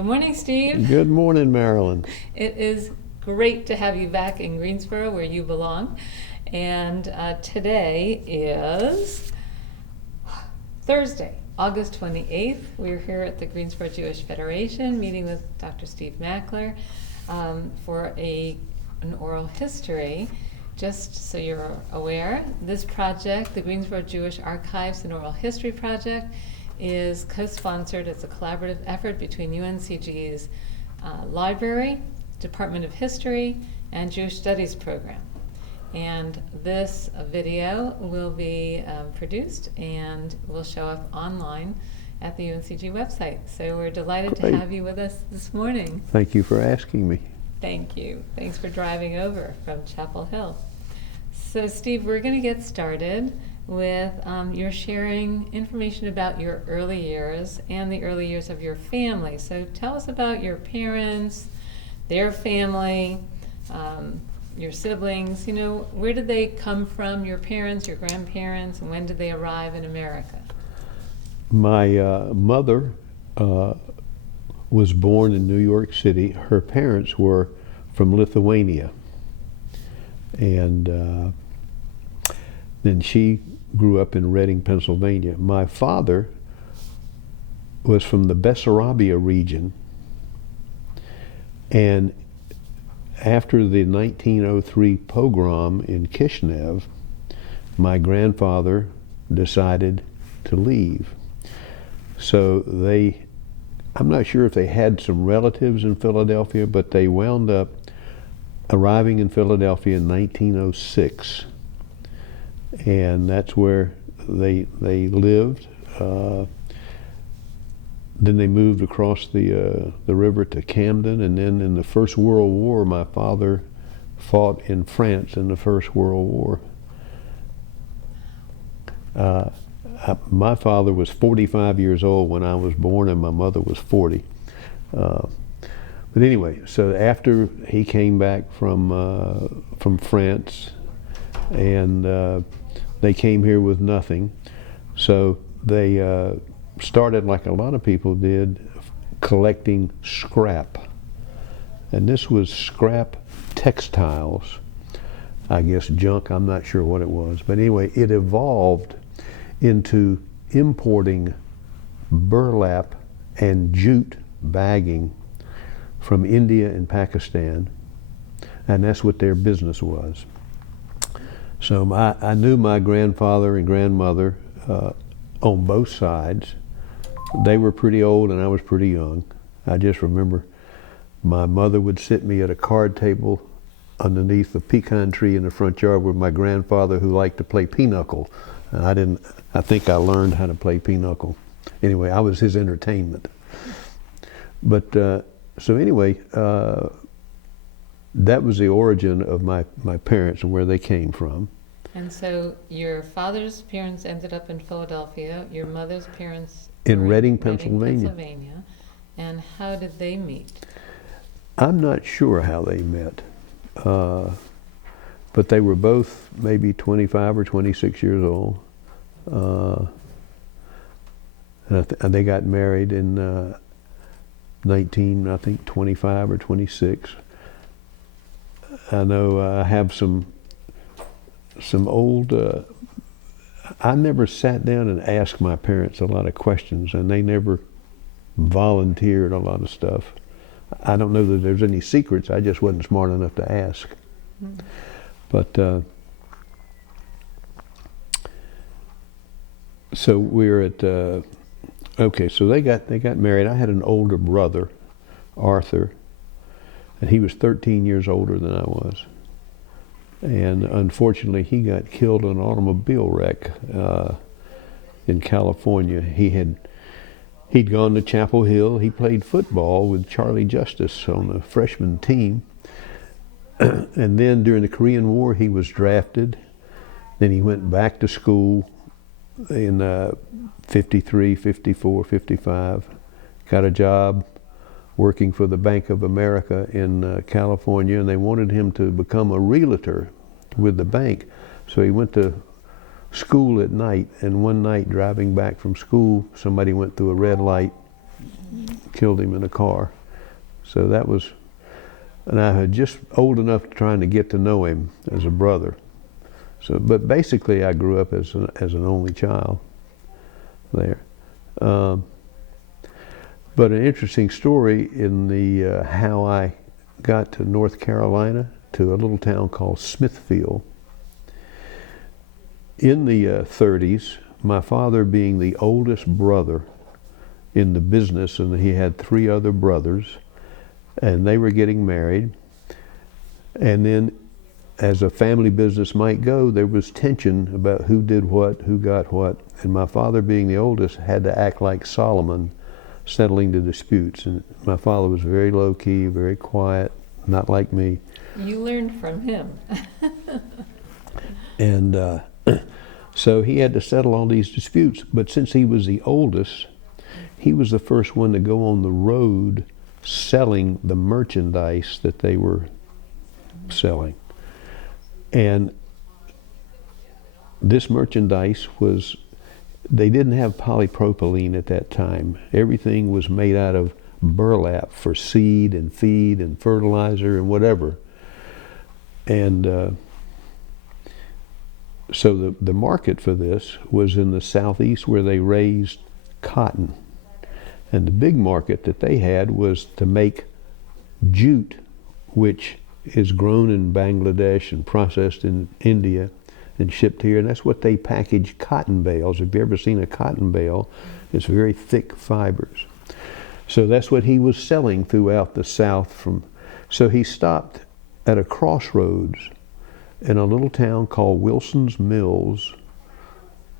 Good morning, Steve. Good morning, Marilyn. It is great to have you back in Greensboro where you belong. And today is Thursday, August 28th. We're here at the Greensboro Jewish Federation meeting with Dr. Steve Mackler for an oral history. Just so you're aware, this project, the Greensboro Jewish Archives and Oral History Project, is co-sponsored as a collaborative effort between UNCG's Library, Department of History, and Jewish Studies program. And this video will be produced and will show up online at the UNCG website. So we're delighted Great. to have you with us this morning. Thank you for asking me. Thank you. Thanks for driving over from Chapel Hill. So Steve, we're going to get started with your sharing information about your early years and the early years of your family. So tell us about your parents, their family, your siblings. You know, where did they come from, your parents, your grandparents, and when did they arrive in America? My mother was born in New York City. Her parents were from Lithuania. And then she grew up in Reading, Pennsylvania. My father was from the Bessarabia region. And after the 1903 pogrom in Kishinev, my grandfather decided to leave. So I'm not sure if they had some relatives in Philadelphia, but they wound up arriving in Philadelphia in 1906. And that's where they lived. Then they moved across the river to Camden, and then in the First World War, my father fought in France in the First World War. My father was 45 years old when I was born, and my mother was 40. But anyway, so after he came back from France, and they came here with nothing, so they started, like a lot of people did, collecting scrap. And this was scrap textiles, I guess junk, I'm not sure what it was. But anyway, it evolved into importing burlap and jute bagging from India and Pakistan, and that's what their business was. So I knew my grandfather and grandmother on both sides. They were pretty old and I was pretty young. I just remember my mother would sit me at a card table underneath the pecan tree in the front yard with my grandfather, who liked to play pinochle. And I think I learned how to play pinochle. Anyway, I was his entertainment. But so anyway, that was the origin of my parents and where they came from. And so your father's parents ended up in Philadelphia, your mother's parents in were Reading, in Pennsylvania. And how did they meet? I'm not sure how they met, but they were both maybe 25 or 26 years old. And they got married in 25 or 26. I know I have some old, I never sat down and asked my parents a lot of questions, and they never volunteered a lot of stuff. I don't know that there's any secrets, I just wasn't smart enough to ask. Mm-hmm. But so we're at, okay, so they got married. I had an older brother, Arthur, and he was 13 years older than I was. And unfortunately, he got killed in an automobile wreck in California. He'd gone to Chapel Hill. He played football with Charlie Justice on the freshman team. And then during the Korean War, he was drafted. Then he went back to school in 53, 54, 55. Got a job working for the Bank of America in California, and they wanted him to become a realtor with the bank. So he went to school at night, and one night driving back from school, somebody went through a red light, killed him in a car. So that was, and I had just old enough trying to get to know him as a brother. So, but basically I grew up as an only child there. But an interesting story in the how I got to North Carolina, to a little town called Smithfield. In the 30s, my father being the oldest brother in the business, and he had 3 other brothers, and they were getting married. And then, as a family business might go, there was tension about who did what, who got what. And my father, being the oldest, had to act like Solomon, settling the disputes. And my father was very low-key, very quiet, not like me. You learned from him. And so he had to settle all these disputes. But since he was the oldest, he was the first one to go on the road selling the merchandise that they were selling. And this merchandise was, they didn't have polypropylene at that time. Everything was made out of burlap for seed and feed and fertilizer and whatever. And so the market for this was in the southeast, where they raised cotton. And the big market that they had was to make jute, which is grown in Bangladesh and processed in India and shipped here. And that's what they package cotton bales. If you've ever seen a cotton bale, it's very thick fibers. So that's what he was selling throughout the South. So he stopped at a crossroads in a little town called Wilson's Mills,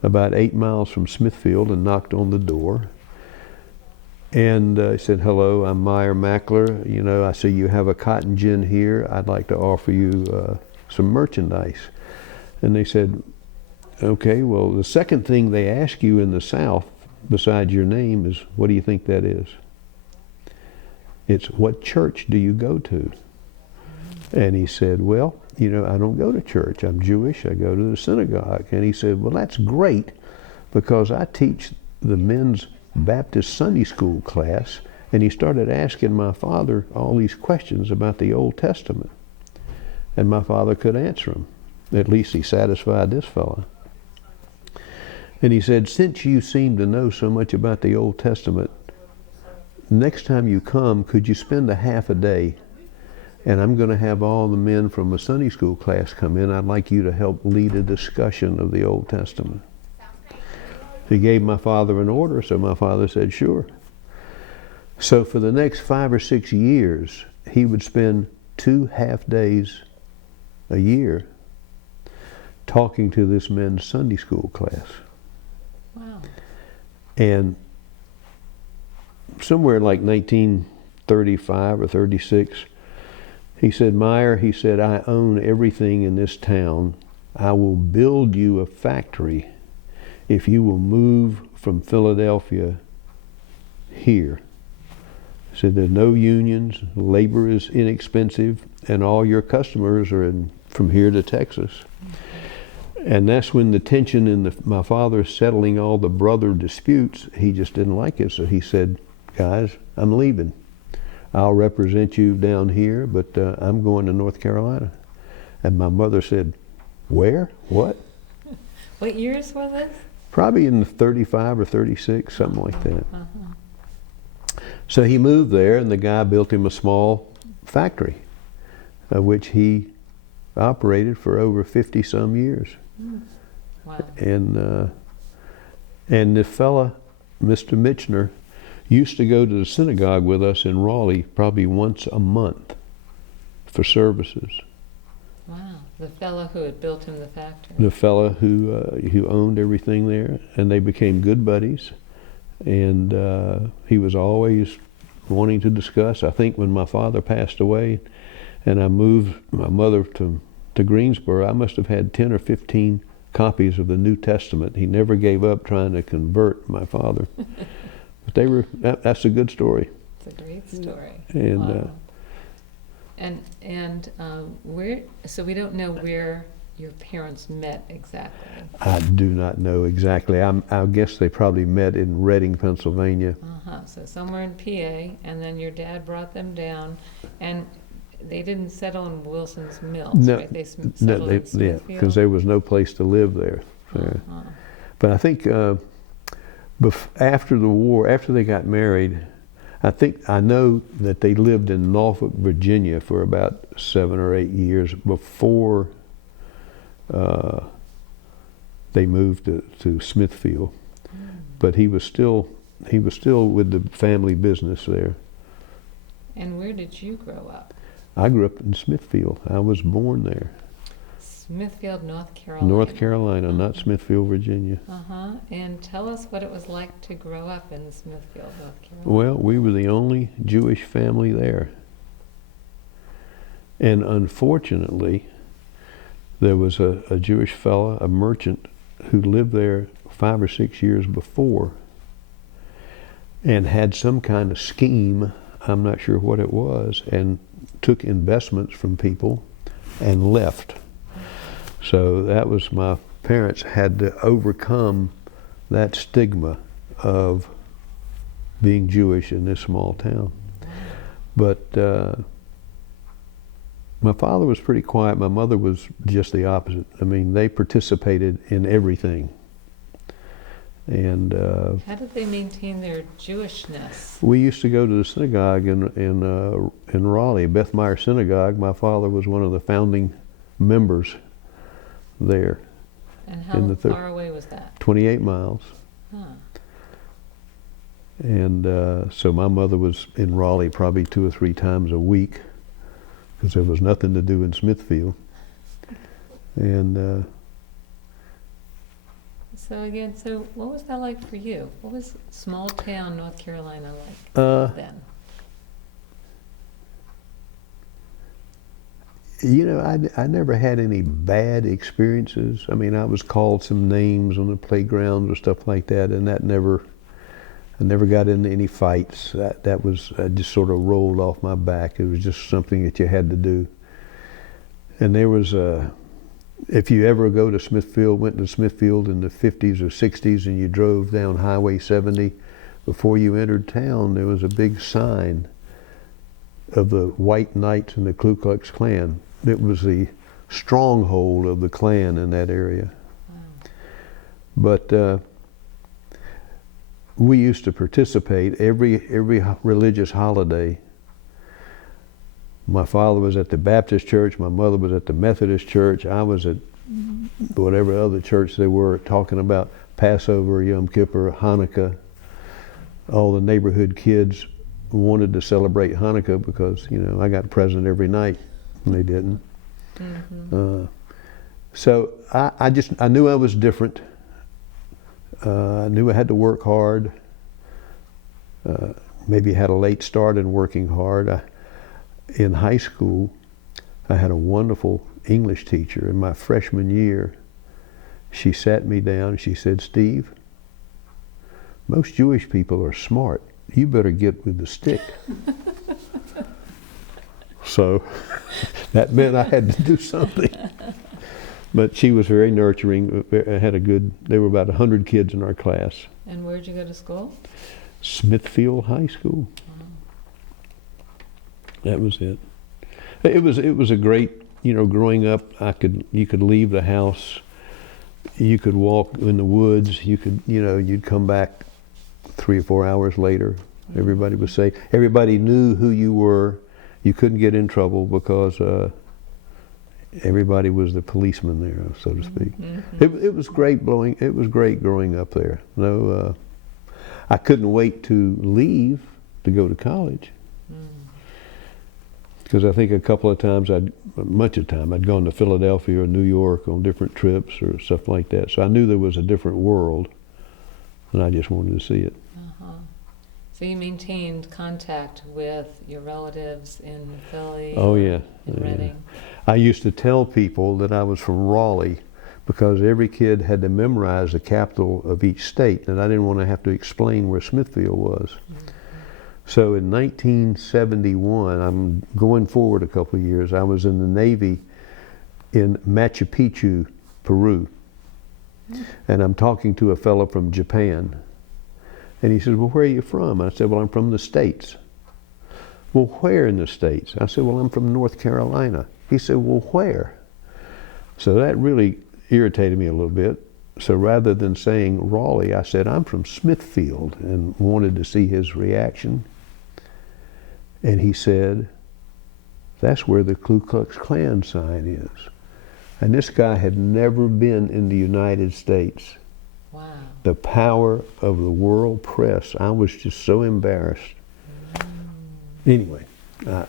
about 8 miles from Smithfield, and knocked on the door. And he said, "Hello, I'm Meyer Mackler. You know, I see you have a cotton gin here. I'd like to offer you some merchandise." And they said, "Okay, well, the second thing they ask you in the South, besides your name, is, what do you think that is?" It's, "What church do you go to?" And he said, "Well, you know, I don't go to church. I'm Jewish. I go to the synagogue." And he said, "Well, that's great, because I teach the men's Baptist Sunday school class." And he started asking my father all these questions about the Old Testament. And my father could answer them. At least he satisfied this fella. And he said, "Since you seem to know so much about the Old Testament, next time you come, could you spend a half a day? And I'm going to have all the men from a Sunday school class come in. I'd like you to help lead a discussion of the Old Testament." He gave my father an order, so my father said, "Sure." So for the next 5 or 6 years, he would spend 2 half days a year talking to this men's Sunday school class. Wow. And somewhere in like 1935 or 36, he said, "Meyer," he said, "I own everything in this town. I will build you a factory if you will move from Philadelphia here." He said, "There's no unions, labor is inexpensive, and all your customers are from here to Texas." And that's when the tension in my father settling all the brother disputes, he just didn't like it. So he said, "Guys, I'm leaving. I'll represent you down here, but I'm going to North Carolina." And my mother said, "Where? What?" What years was this? Probably in the 35 or 36, something like that. So he moved there, and the guy built him a small factory, which he operated for over 50 some years. Wow. And the fella, Mr. Mitchner, used to go to the synagogue with us in Raleigh probably once a month for services. Wow. The fellow who had built him the factory. The fella who owned everything there, and they became good buddies. And he was always wanting to discuss. I think when my father passed away, and I moved my mother to Greensboro, I must have had 10 or 15 copies of the New Testament. He never gave up trying to convert my father. But they were, that's a good story. It's a great story. And wow. And where, so we don't know where your parents met exactly? I do not know exactly. I guess they probably met in Reading, Pennsylvania. So somewhere in PA, and then your dad brought them down, and they didn't settle in Wilson's Mills, right? They settled in Smithfield? because there was no place to live there. But I think after the war, after they got married, I know that they lived in Norfolk, Virginia for about 7 or 8 years before they moved to Smithfield. But he was still with the family business there. And where did you grow up? I grew up in Smithfield. I was born there. Smithfield, North Carolina. North Carolina, not Smithfield, Virginia. And tell us what it was like to grow up in Smithfield, North Carolina. Well, we were the only Jewish family there. And unfortunately, there was a Jewish fella, a merchant, who lived there 5 or 6 years before and had some kind of scheme, I'm not sure what it was, and took investments from people and left. So that was, my parents had to overcome that stigma of being Jewish in this small town. But my father was pretty quiet. My mother was just the opposite. I mean, they participated in everything. And how did they maintain their Jewishness? We used to go to the synagogue in Raleigh, Beth Meyer Synagogue. My father was one of the founding members there. And how far away was that? 28 miles. And so my mother was in Raleigh probably 2 or 3 times a week because there was nothing to do in Smithfield. And so what was that like for you? What was small town North Carolina like then? You know, I never had any bad experiences. I mean, I was called some names on the playground or stuff like that, and I never got into any fights. That was, I just sort of rolled off my back. It was just something that you had to do. And there was if you ever went to Smithfield in the 50s or 60s and you drove down Highway 70, before you entered town, there was a big sign of the White Knights and the Ku Klux Klan. It was the stronghold of the Klan in that area. But we used to participate every religious holiday. My father was at the Baptist church, my mother was at the Methodist church, I was at whatever other church they were, talking about Passover, Yom Kippur, Hanukkah. All the neighborhood kids wanted to celebrate Hanukkah because, you know, I got a present every night and they didn't. So I knew I was different. I knew I had to work hard. Maybe had a late start in working hard. In high school, I had a wonderful English teacher. In my freshman year, she sat me down and she said, "Steve, most Jewish people are smart. You better get with the stick." So that meant I had to do something. But she was very nurturing. There were about 100 kids in our class. And where'd you go to school? Smithfield High School. That was it. It was a great, you know, growing up. You could leave the house, you could walk in the woods, you'd come back 3 or 4 hours later. Everybody was safe. Everybody knew who you were. You couldn't get in trouble because everybody was the policeman there, so to speak. It was great growing up there. I couldn't wait to leave to go to college. Because I think a couple of times, I'd gone to Philadelphia or New York on different trips or stuff like that. So I knew there was a different world, and I just wanted to see it. So you maintained contact with your relatives in Philly? Oh, yeah. In Reading? I used to tell people that I was from Raleigh because every kid had to memorize the capital of each state, and I didn't want to have to explain where Smithfield was. So in 1971, I'm going forward a couple of years, I was in the Navy in Machu Picchu, Peru. And I'm talking to a fellow from Japan. And he says, well, where are you from? I said, well, I'm from the States. Well, where in the States? I said, well, I'm from North Carolina. He said, well, where? So that really irritated me a little bit. So rather than saying Raleigh, I said, I'm from Smithfield, and wanted to see his reaction. And he said, that's where the Ku Klux Klan sign is. And this guy had never been in the United States. Wow. The power of the world press. I was just so embarrassed. Anyway, I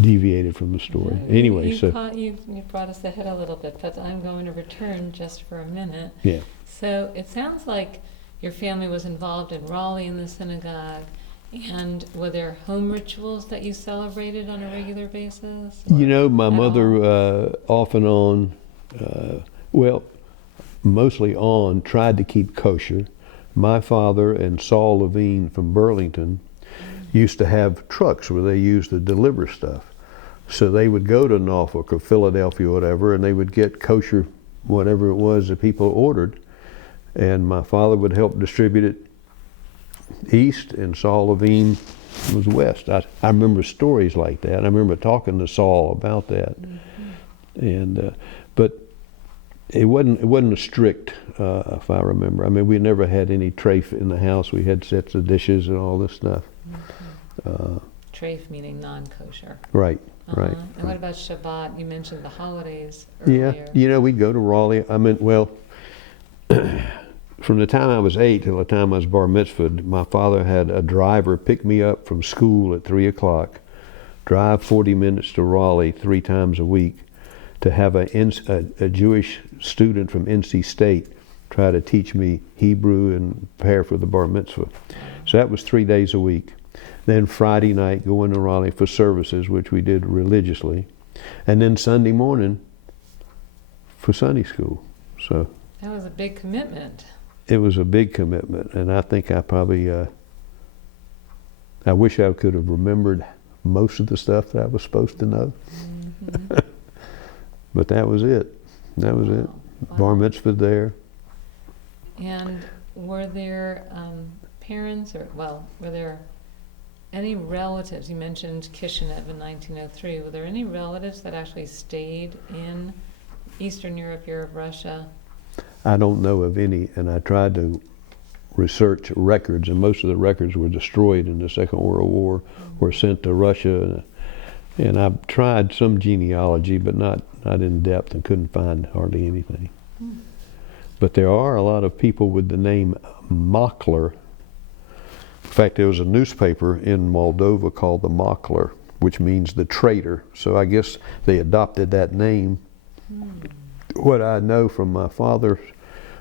deviated from the story. Anyway, you brought us ahead a little bit, but I'm going to return just for a minute. Yeah. So it sounds like your family was involved in Raleigh in the synagogue, and were there home rituals that you celebrated on a regular basis? You know, my mother, off and on, well, mostly on, tried to keep kosher. My father and Saul Levine from Burlington used to have trucks where they used to deliver stuff. So they would go to Norfolk or Philadelphia or whatever, and they would get kosher, whatever it was that people ordered. And my father would help distribute it east, and Saul Levine was west. I remember stories like that. I remember talking to Saul about that. And but it wasn't a strict, if I remember. I mean, we never had any treif in the house. We had sets of dishes and all this stuff. Treif meaning non-kosher. Right, right. And what about Shabbat? You mentioned the holidays earlier. Yeah, you know, we'd go to Raleigh. I mean, well, from the time I was 8 till the time I was bar mitzvahed, my father had a driver pick me up from school at 3 o'clock, drive 40 minutes to Raleigh 3 times a week, to have a Jewish student from NC State try to teach me Hebrew and prepare for the bar mitzvah. So that was 3 days a week. Then Friday night, going to Raleigh for services, which we did religiously. And then Sunday morning for Sunday school. So that was a big commitment. It was a big commitment, and I think I probably, I wish I could have remembered most of the stuff that I was supposed to know. But that was it. That was it. Wow. Bar mitzvah there. And were there parents, or, well, were there any relatives? You mentioned Kishinev in 1903. Were there any relatives that actually stayed in Eastern Europe, Russia? I don't know of any, and I tried to research records, and most of the records were destroyed in the Second World War, were sent to Russia, and I've tried some genealogy, but not in depth, and couldn't find hardly anything. But there are a lot of people with the name Mackler. In fact, there was a newspaper in Moldova called the Mackler, which means the traitor. So I guess they adopted that name. What I know from my father,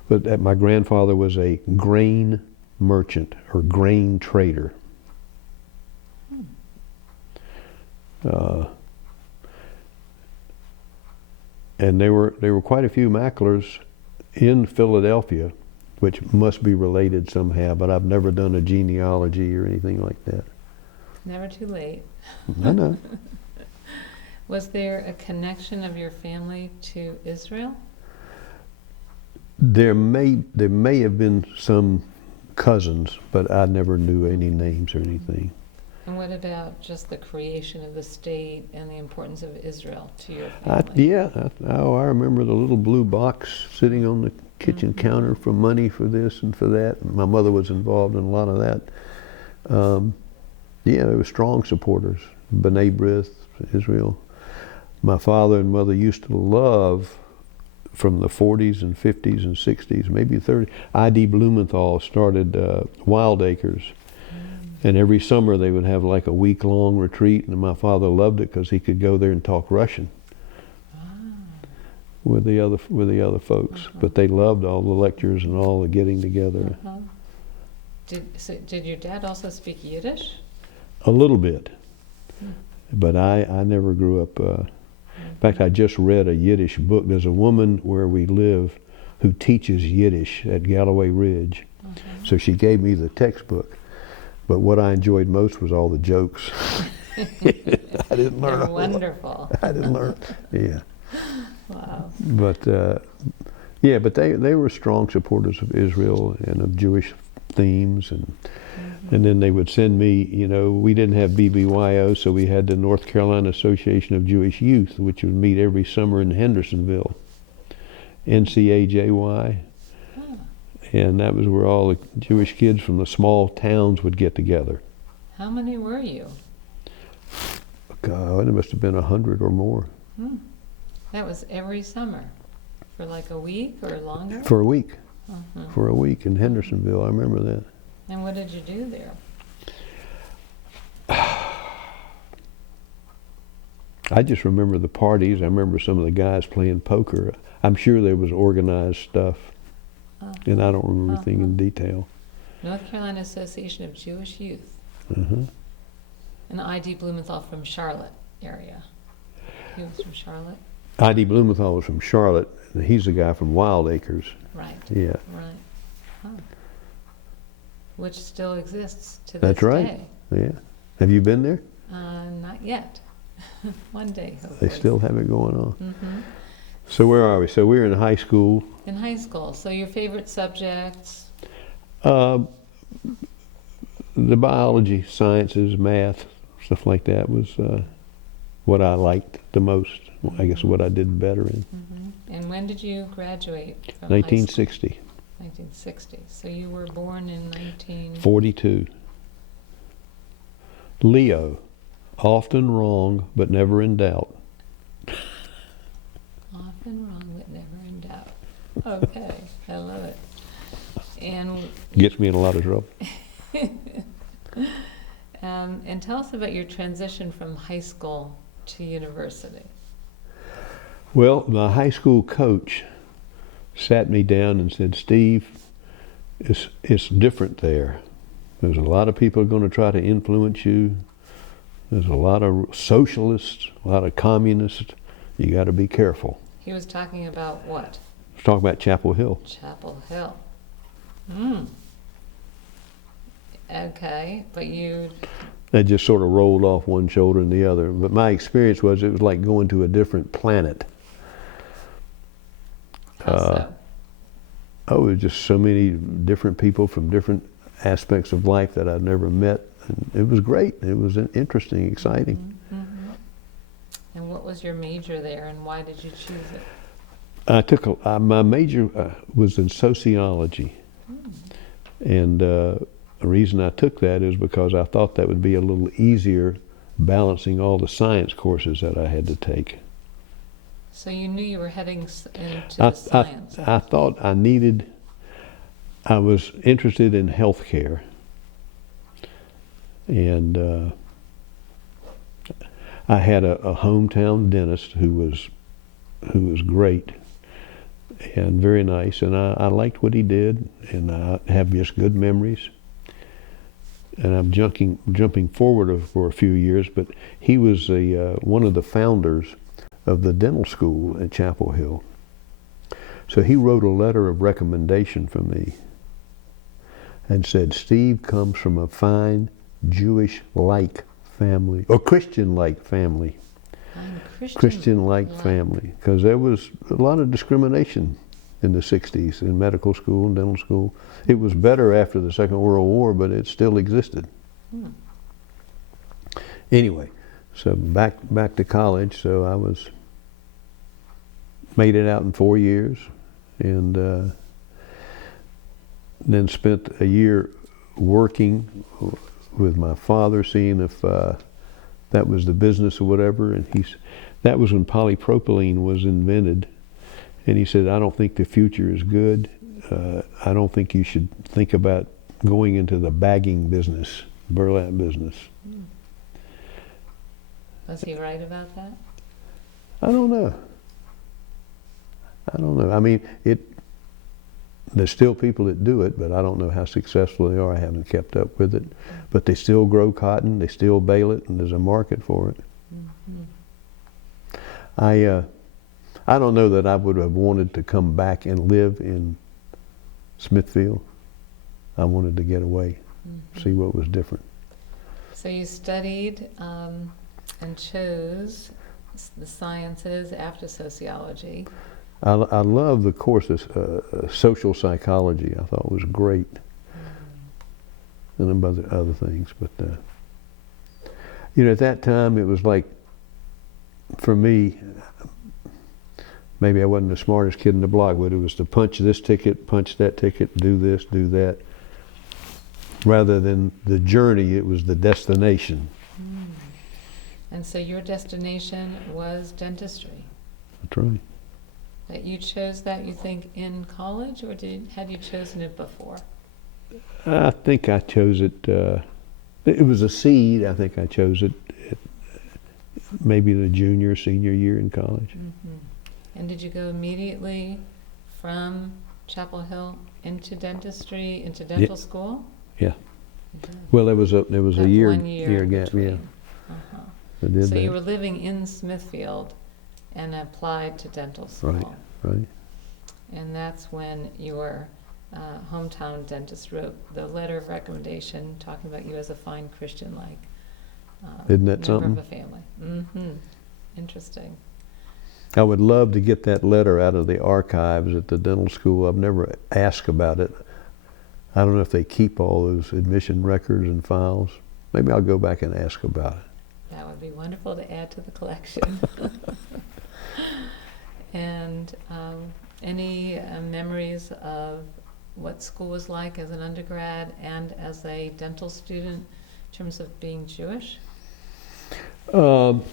but that my grandfather was a grain merchant or grain trader. And there were quite a few Macklers in Philadelphia, which must be related somehow, but I've never done a genealogy or anything like that. Never too late. I know. Was there a connection of your family to Israel? There may have been some cousins, but I never knew any names or anything. And what about just the creation of the state and the importance of Israel to your family? I remember the little blue box sitting on the kitchen counter for money for this and for that. My mother was involved in a lot of that. They were strong supporters. B'nai B'rith, Israel. My father and mother used to love, from the 40s and 50s and 60s, maybe 30s, I.D. Blumenthal started Wild Acres. And every summer they would have like a week-long retreat, and my father loved it because he could go there and talk Russian with the other folks. But they loved all the lectures and all the getting together. Did your dad also speak Yiddish? A little bit, but I never grew up. In fact, I just read a Yiddish book. There's a woman where we live who teaches Yiddish at Galloway Ridge. So she gave me the textbook. But what I enjoyed most was all the jokes. I didn't learn. They're wonderful. I didn't learn. Yeah. Wow. But yeah, but they were strong supporters of Israel and of Jewish themes, and then they would send me, we didn't have BBYO, so we had the North Carolina Association of Jewish Youth, which would meet every summer in Hendersonville, NCAJY, Oh. and that was where all the Jewish kids from the small towns would get together. How many were you? God, it must have been 100 or more. That was every summer for like a week or longer? For a week. Uh-huh. For a week in Hendersonville, I remember that. And what did you do there? I just remember the parties. I remember some of the guys playing poker. I'm sure there was organized stuff, and I don't remember everything in detail. North Carolina Association of Jewish Youth. Uh-huh. And I.D. Blumenthal from Charlotte area. He was from Charlotte? I.D. Blumenthal was from Charlotte, and he's the guy from Wild Acres. Right. Yeah. Right. Huh. Which still exists to this That's right. day. Yeah. Have you been there? Not yet. One day, hopefully. They still have it going on. Mm-hmm. So where are we? So we're in high school. In high school. So your favorite subjects? The biology, sciences, math, stuff like that was what I liked the most. I guess what I did better in. Mm-hmm. And when did you graduate from 1960. high school? 1960. So you were born in 42. Leo, often wrong but never in doubt. Often wrong, but never in doubt. Okay, I love it. And Gets me in a lot of trouble. and tell us about your transition from high school to university. Well, my high school coach sat me down and said, Steve, it's different there. There's a lot of people going to try to influence you. There's a lot of socialists, a lot of communists. You got to be careful. He was talking about what? Let's talk about Chapel Hill. Chapel Hill. Okay, but you... That just sort of rolled off one shoulder and the other. But my experience was it was like going to a different planet. How so? Oh, it was just so many different people from different aspects of life that I'd never met. And it was great. It was interesting, exciting. Mm-hmm. And what was your major there, and why did you choose it? I took my major was in sociology, and the reason I took that is because I thought that would be a little easier balancing all the science courses that I had to take. So you knew you were heading into the science. I thought I was interested in healthcare, and I had a hometown dentist who was great and very nice, and I liked what he did, and I have just good memories. And I'm jumping forward for a few years, but he was one of the founders of the dental school at Chapel Hill. So he wrote a letter of recommendation for me and said, Steve comes from a fine Jewish-like family, or Christian-like family. Christian-like family, because there was a lot of discrimination in the 60s in medical school and dental school. It was better after the Second World War, but it still existed. Anyway, so back to college. So I made it out in 4 years, and then spent a year working with my father, seeing if that was the business or whatever. And that was when polypropylene was invented. And he said, I don't think the future is good. I don't think you should think about going into the bagging business, burlap business. Was he right about that? I don't know. I mean, there's still people that do it, but I don't know how successful they are. I haven't kept up with it. But they still grow cotton, they still bale it, and there's a market for it. I don't know that I would have wanted to come back and live in Smithfield. I wanted to get away, see what was different. So you studied and chose the sciences after sociology. I love the course of social psychology. I thought it was great. And other things, but at that time it was like, for me, maybe I wasn't the smartest kid in the block, but it was to punch this ticket, punch that ticket, do this, do that. Rather than the journey, it was the destination. And so your destination was dentistry. That's right. That you chose that, you think, in college, or had you chosen it before? I think I chose it. It was a seed. I think I chose it maybe the junior, senior year in college. And did you go immediately from Chapel Hill into dentistry, into dental school? Yeah. Well, there was a year 1 year gap. between. Yeah. Uh-huh. I did So that. you were living in Smithfield and applied to dental school. Right. And that's when your hometown dentist wrote the letter of recommendation talking about you as a fine Christian-like Isn't that member something? of a family. Interesting. I would love to get that letter out of the archives at the dental school. I've never asked about it. I don't know if they keep all those admission records and files. Maybe I'll go back and ask about it. That would be wonderful to add to the collection. And any memories of what school was like as an undergrad and as a dental student in terms of being Jewish? Hillel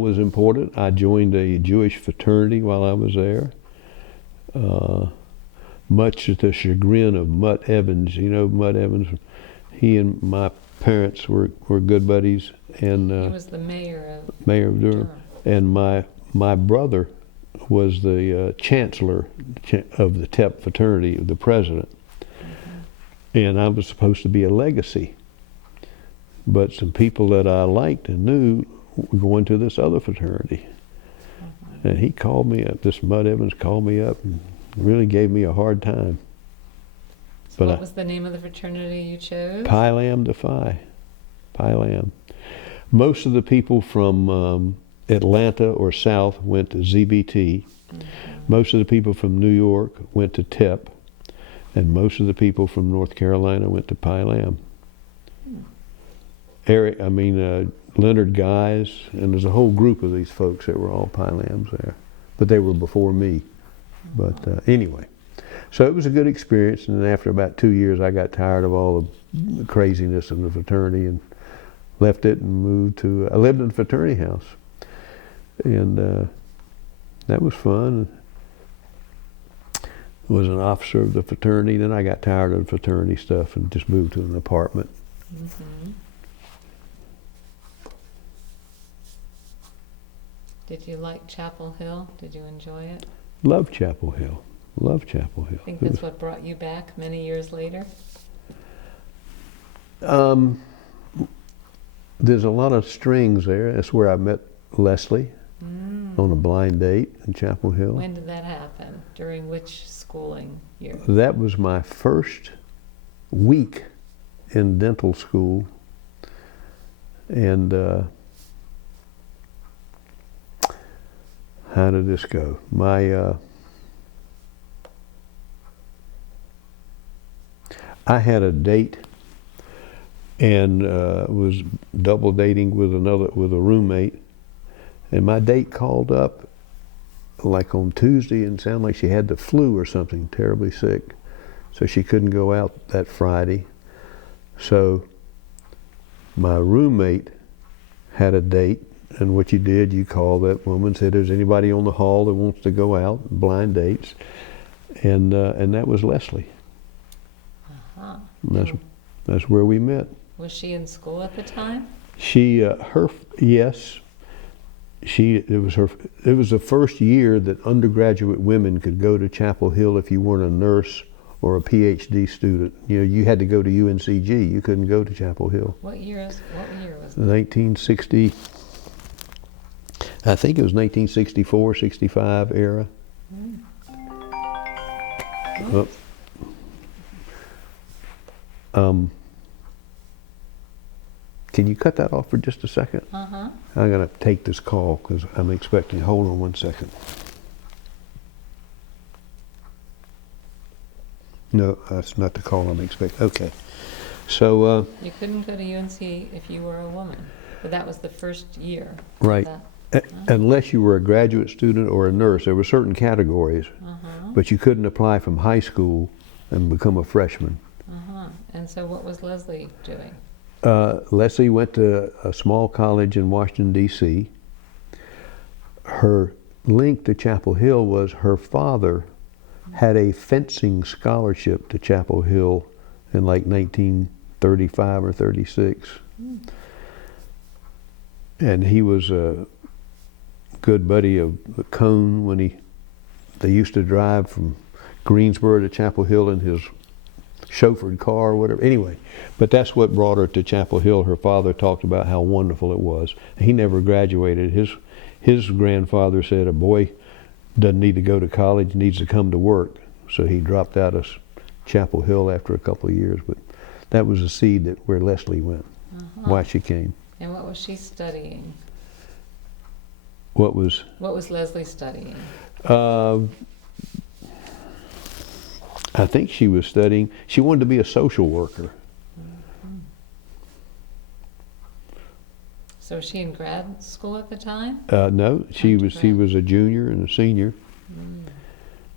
was important. I joined a Jewish fraternity while I was there. Much to the chagrin of Mutt Evans. Mutt Evans, he and my parents were good buddies. And he was the mayor of Durham. And my brother was the chancellor of the TEP fraternity, the president. And I was supposed to be a legacy. But some people that I liked and knew were going to this other fraternity. And he called me up, this Mutt Evans called me up and really gave me a hard time. So what was the name of the fraternity you chose? Pi Lambda Phi. Pi Lambda. Most of the people from Atlanta or South went to ZBT. Most of the people from New York went to TEP. And most of the people from North Carolina went to Pi Lambda. Leonard Guys, and there's a whole group of these folks that were all Pi Lambs there. But they were before me. But anyway, so it was a good experience. And then after about 2 years, I got tired of all the craziness of the fraternity and left it and moved to, I lived in a fraternity house. And that was fun. Was an officer of the fraternity. Then I got tired of the fraternity stuff and just moved to an apartment. Did you like Chapel Hill? Did you enjoy it? Love Chapel Hill. Love Chapel Hill. I think that's what brought you back many years later? There's a lot of strings there. That's where I met Leslie on a blind date in Chapel Hill. When did that happen? During which schooling year? That was my first week in dental school. And how did this go? I had a date and was double dating with a roommate, and my date called up like on Tuesday and sounded like she had the flu or something, terribly sick, so she couldn't go out that Friday. So my roommate had a date, and what you did, you called that woman, said, "Is anybody on the hall that wants to go out?" Blind dates, and that was Leslie. That's where we met. Was she in school at the time? Yes. It was the first year that undergraduate women could go to Chapel Hill if you weren't a nurse or a PhD student. You had to go to UNCG. You couldn't go to Chapel Hill. What year was that? 1960. I think it was 1964, 65 era. Can you cut that off for just a second? Uh-huh. I'm going to take this call because I'm expecting. Hold on one second. No, that's not the call I'm expecting. Okay. So. You couldn't go to UNC if you were a woman, but that was the first year. Right. Unless you were a graduate student or a nurse, there were certain categories, but you couldn't apply from high school and become a freshman. And so what was Leslie doing? Leslie went to a small college in Washington, D.C. Her link to Chapel Hill was her father had a fencing scholarship to Chapel Hill in like 1935 or 36. And he was a good buddy of Cone when they used to drive from Greensboro to Chapel Hill in his chauffeured car or whatever. Anyway, but that's what brought her to Chapel Hill. Her father talked about how wonderful it was. He never graduated. His grandfather said a boy doesn't need to go to college, needs to come to work. So he dropped out of Chapel Hill after a couple of years. But that was the seed where Leslie went, why she came. And what was she studying? What was Leslie studying? I think she was studying, she wanted to be a social worker. So was she in grad school at the time? No, she was a junior and a senior.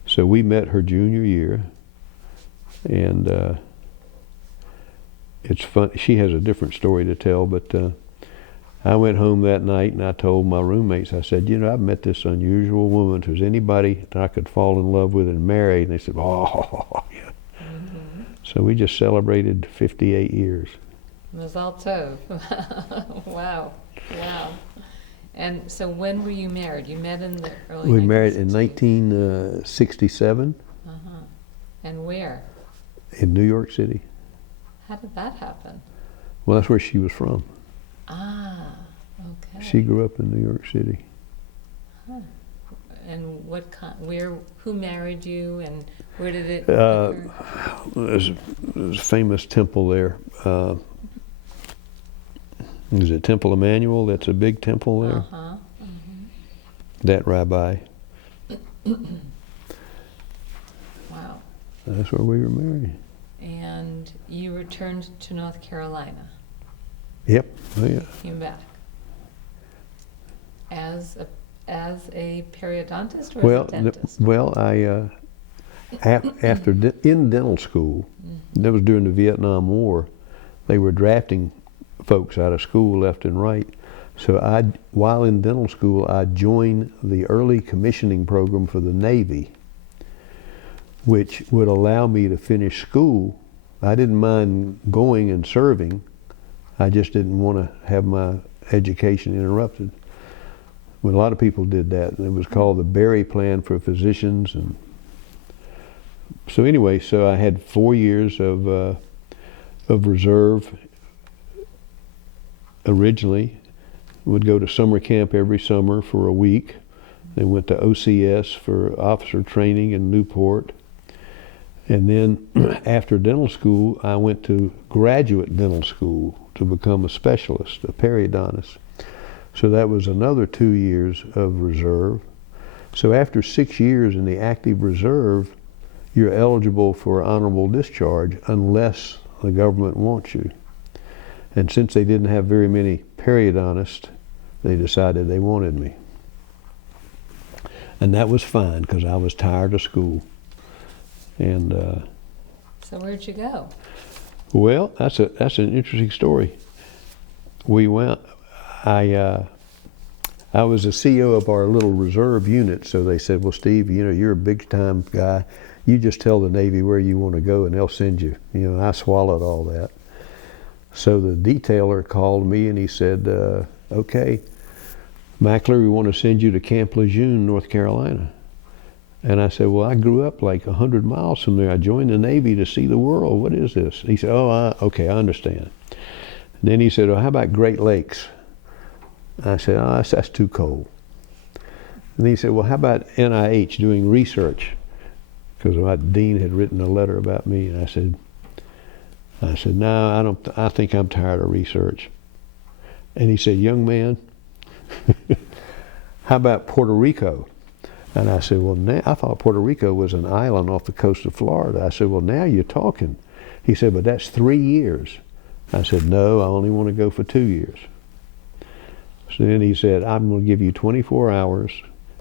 So we met her junior year, and it's fun. She has a different story to tell, but I went home that night and I told my roommates, I said, I've met this unusual woman. If there's anybody that I could fall in love with and marry, and they said, oh, yeah. So we just celebrated 58 years. Mazal tov. Wow. And so when were you married? You met in the early 1960s? We married in 1967. And where? In New York City. How did that happen? Well, that's where she was from. Ah, okay. She grew up in New York City. And who married you, and where did it occur? There's a famous temple there. Is it Temple Emmanuel? That's a big temple there. That rabbi. Wow. That's where we were married. And you returned to North Carolina. Yep. Oh, yeah. Came back. As a periodontist or as a dentist? Well, I in dental school, that was during the Vietnam War, they were drafting folks out of school left and right. So while in dental school, I joined the early commissioning program for the Navy, which would allow me to finish school. I didn't mind going and serving. I just didn't want to have my education interrupted. Well, a lot of people did that. It was called the Berry Plan for physicians. And so anyway, so I had 4 years of reserve. Originally, would go to summer camp every summer for a week. Then went to OCS for officer training in Newport. And then after dental school, I went to graduate dental school to become a specialist, a periodontist. So that was another 2 years of reserve. So after 6 years in the active reserve, you're eligible for honorable discharge unless the government wants you. And since they didn't have very many periodontists, they decided they wanted me. And that was fine because I was tired of school. And so where'd you go? Well, that's an interesting story. We went. I was the CEO of our little reserve unit, so they said, "Well, Steve, you're a big time guy. You just tell the Navy where you want to go, and they'll send you." I swallowed all that. So the detailer called me and he said, "Okay, Mackler, we want to send you to Camp Lejeune, North Carolina." And I said, "Well, I grew up like 100 miles from there. I joined the Navy to see the world. What is this?" He said, "Okay, I understand." And then he said, "Well, how about Great Lakes?" I said, "Oh, that's too cold." And he said, "Well, how about NIH doing research?" Because my dean had written a letter about me. And I said, "No, I don't. I think I'm tired of research." And he said, young man, how about Puerto Rico? And I said, well, now, I thought Puerto Rico was an island off the coast of Florida. I said, well, now you're talking. He said, but that's 3 years. I said, no, I only want to go for 2 years. So then he said, I'm going to give you 24 hours.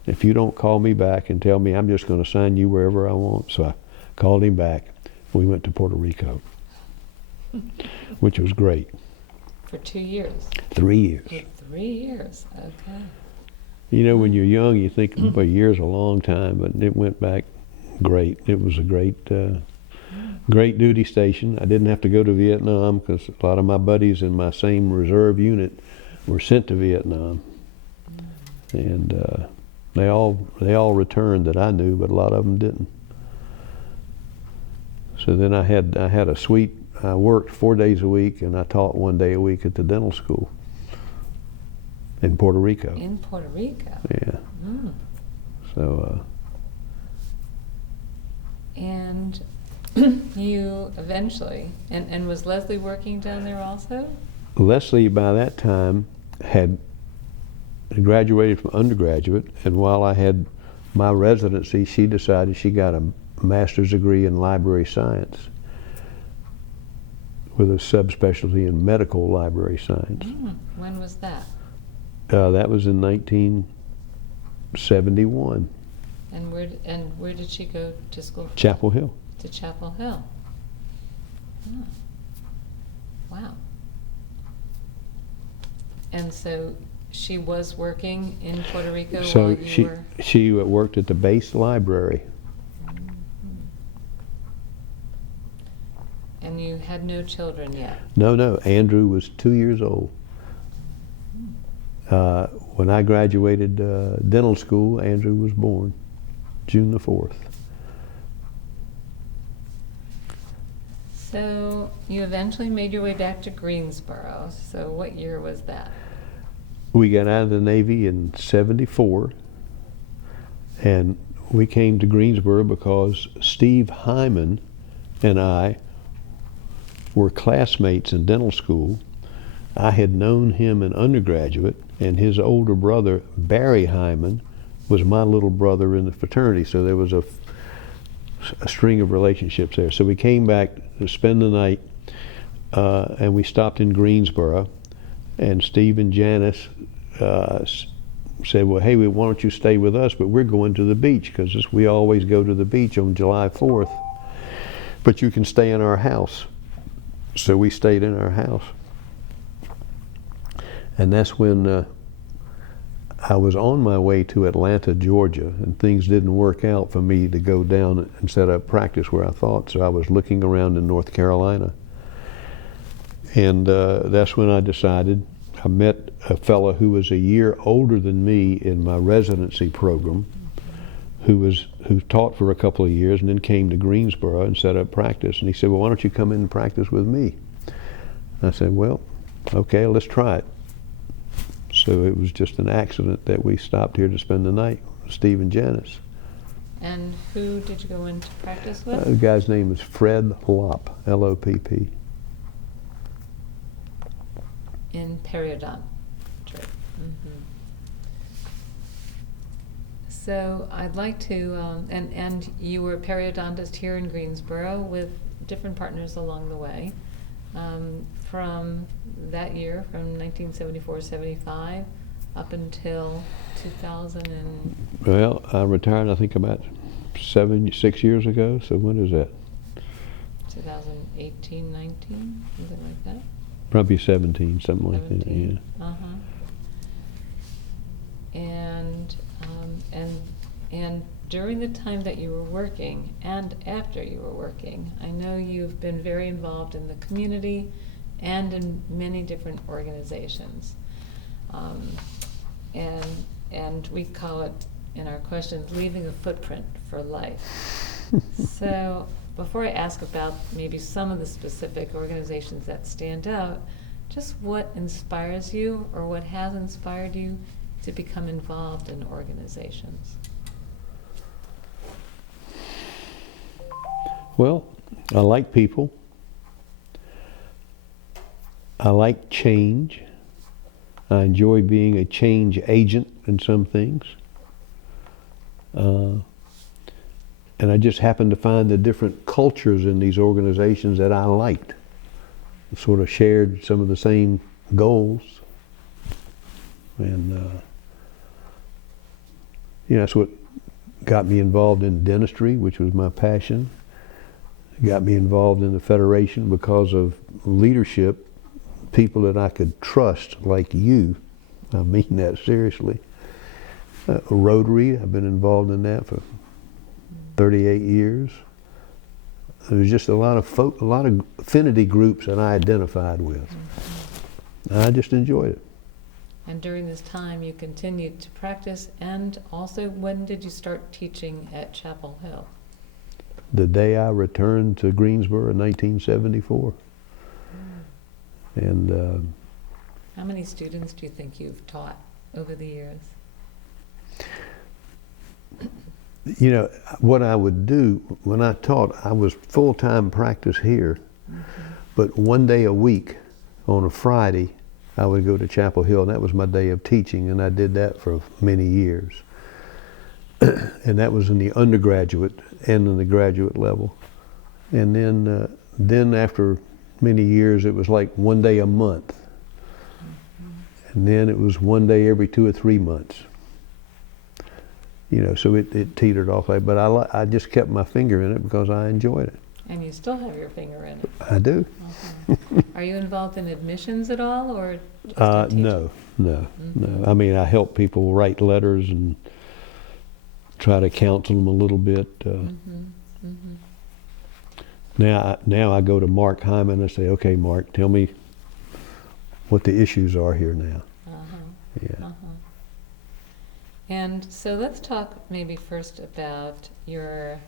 If you don't call me back and tell me, I'm just going to sign you wherever I want. So I called him back. We went to Puerto Rico, which was great. For 2 years? 3 years. For 3 years, okay. You know, when you're young, you think a year's a long time, but it went back great. It was a great duty station. I didn't have to go to Vietnam because a lot of my buddies in my same reserve unit were sent to Vietnam, and they all returned that I knew, but a lot of them didn't. So then I had a suite. I worked 4 days a week, and I taught 1 day a week at the dental school in Puerto Rico. In Puerto Rico? Yeah. Mm. So. And you eventually, and was Leslie working down there also? Leslie, by that time, had graduated from undergraduate, and while I had my residency, she decided she got a master's degree in library science with a subspecialty in medical library science. Mm. When was that? That was in 1971. And where did she go to school? Chapel Hill. To Chapel Hill. Oh. Wow. And so she was working in Puerto Rico So while you were... she worked at the base library. Mm-hmm. And you had no children yet? No. Andrew was 2 years old. When I graduated dental school, Andrew was born, June the 4th. So you eventually made your way back to Greensboro. So what year was that? We got out of the Navy in '74, and we came to Greensboro because Steve Hyman and I were classmates in dental school. I had known him in undergraduate, and his older brother, Barry Hyman, was my little brother in the fraternity, so there was a string of relationships there. So we came back to spend the night, and we stopped in Greensboro, and Steve and Janice said, well, hey, why don't you stay with us, but we're going to the beach, because we always go to the beach on July 4th, but you can stay in our house. So we stayed in our house. And that's when I was on my way to Atlanta, Georgia, and things didn't work out for me to go down and set up practice where I thought. So I was looking around in North Carolina. And that's when I decided, I met a fellow who was a year older than me in my residency program, who taught for a couple of years and then came to Greensboro and set up practice. And he said, well, why don't you come in and practice with me? I said, well, okay, let's try it. So it was just an accident that we stopped here to spend the night with Steve and Janice. And who did you go into practice with? The guy's name is Fred Lopp, L-O-P-P. In periodontry. Mm-hmm. So I'd like to, and you were a periodontist here in Greensboro with different partners along the way. From that year, from 1974-75 up until 2000 and... Well, I retired, I think, about 6 years ago, so when is that? 2018, 19, something like that? Probably 17, something like that, yeah. Uh-huh. And during the time that you were working and after you were working, I know you've been very involved in the community and in many different organizations. And we call it in our questions, leaving a footprint for life. So before I ask about maybe some of the specific organizations that stand out, just what inspires you or what has inspired you to become involved in organizations? Well, I like people. I like change. I enjoy being a change agent in some things. And I just happened to find the different cultures in these organizations that I liked. Sort of shared some of the same goals. And that's what got me involved in dentistry, which was my passion. Got me involved in the Federation because of leadership, people that I could trust, like you. I mean that seriously. Rotary, I've been involved in that for 38 years. There was just a lot of affinity groups that I identified with. I just enjoyed it. And during this time, you continued to practice, and also, when did you start teaching at Chapel Hill? The day I returned to Greensboro in 1974. And how many students do you think you've taught over the years? What I would do when I taught, I was full-time practice here, but one day a week on a Friday, I would go to Chapel Hill, and that was my day of teaching, and I did that for many years. And that was in the undergraduate and in the graduate level. And then after many years, it was like one day a month. And then it was one day every 2 or 3 months. So it teetered off like, but I just kept my finger in it because I enjoyed it. And you still have your finger in it. I do. Are you involved in admissions at all, or just in no. I mean, I help people write letters and try to counsel them a little bit. Now I go to Mark Hyman and say, okay, Mark, tell me what the issues are here now. And so let's talk maybe first about your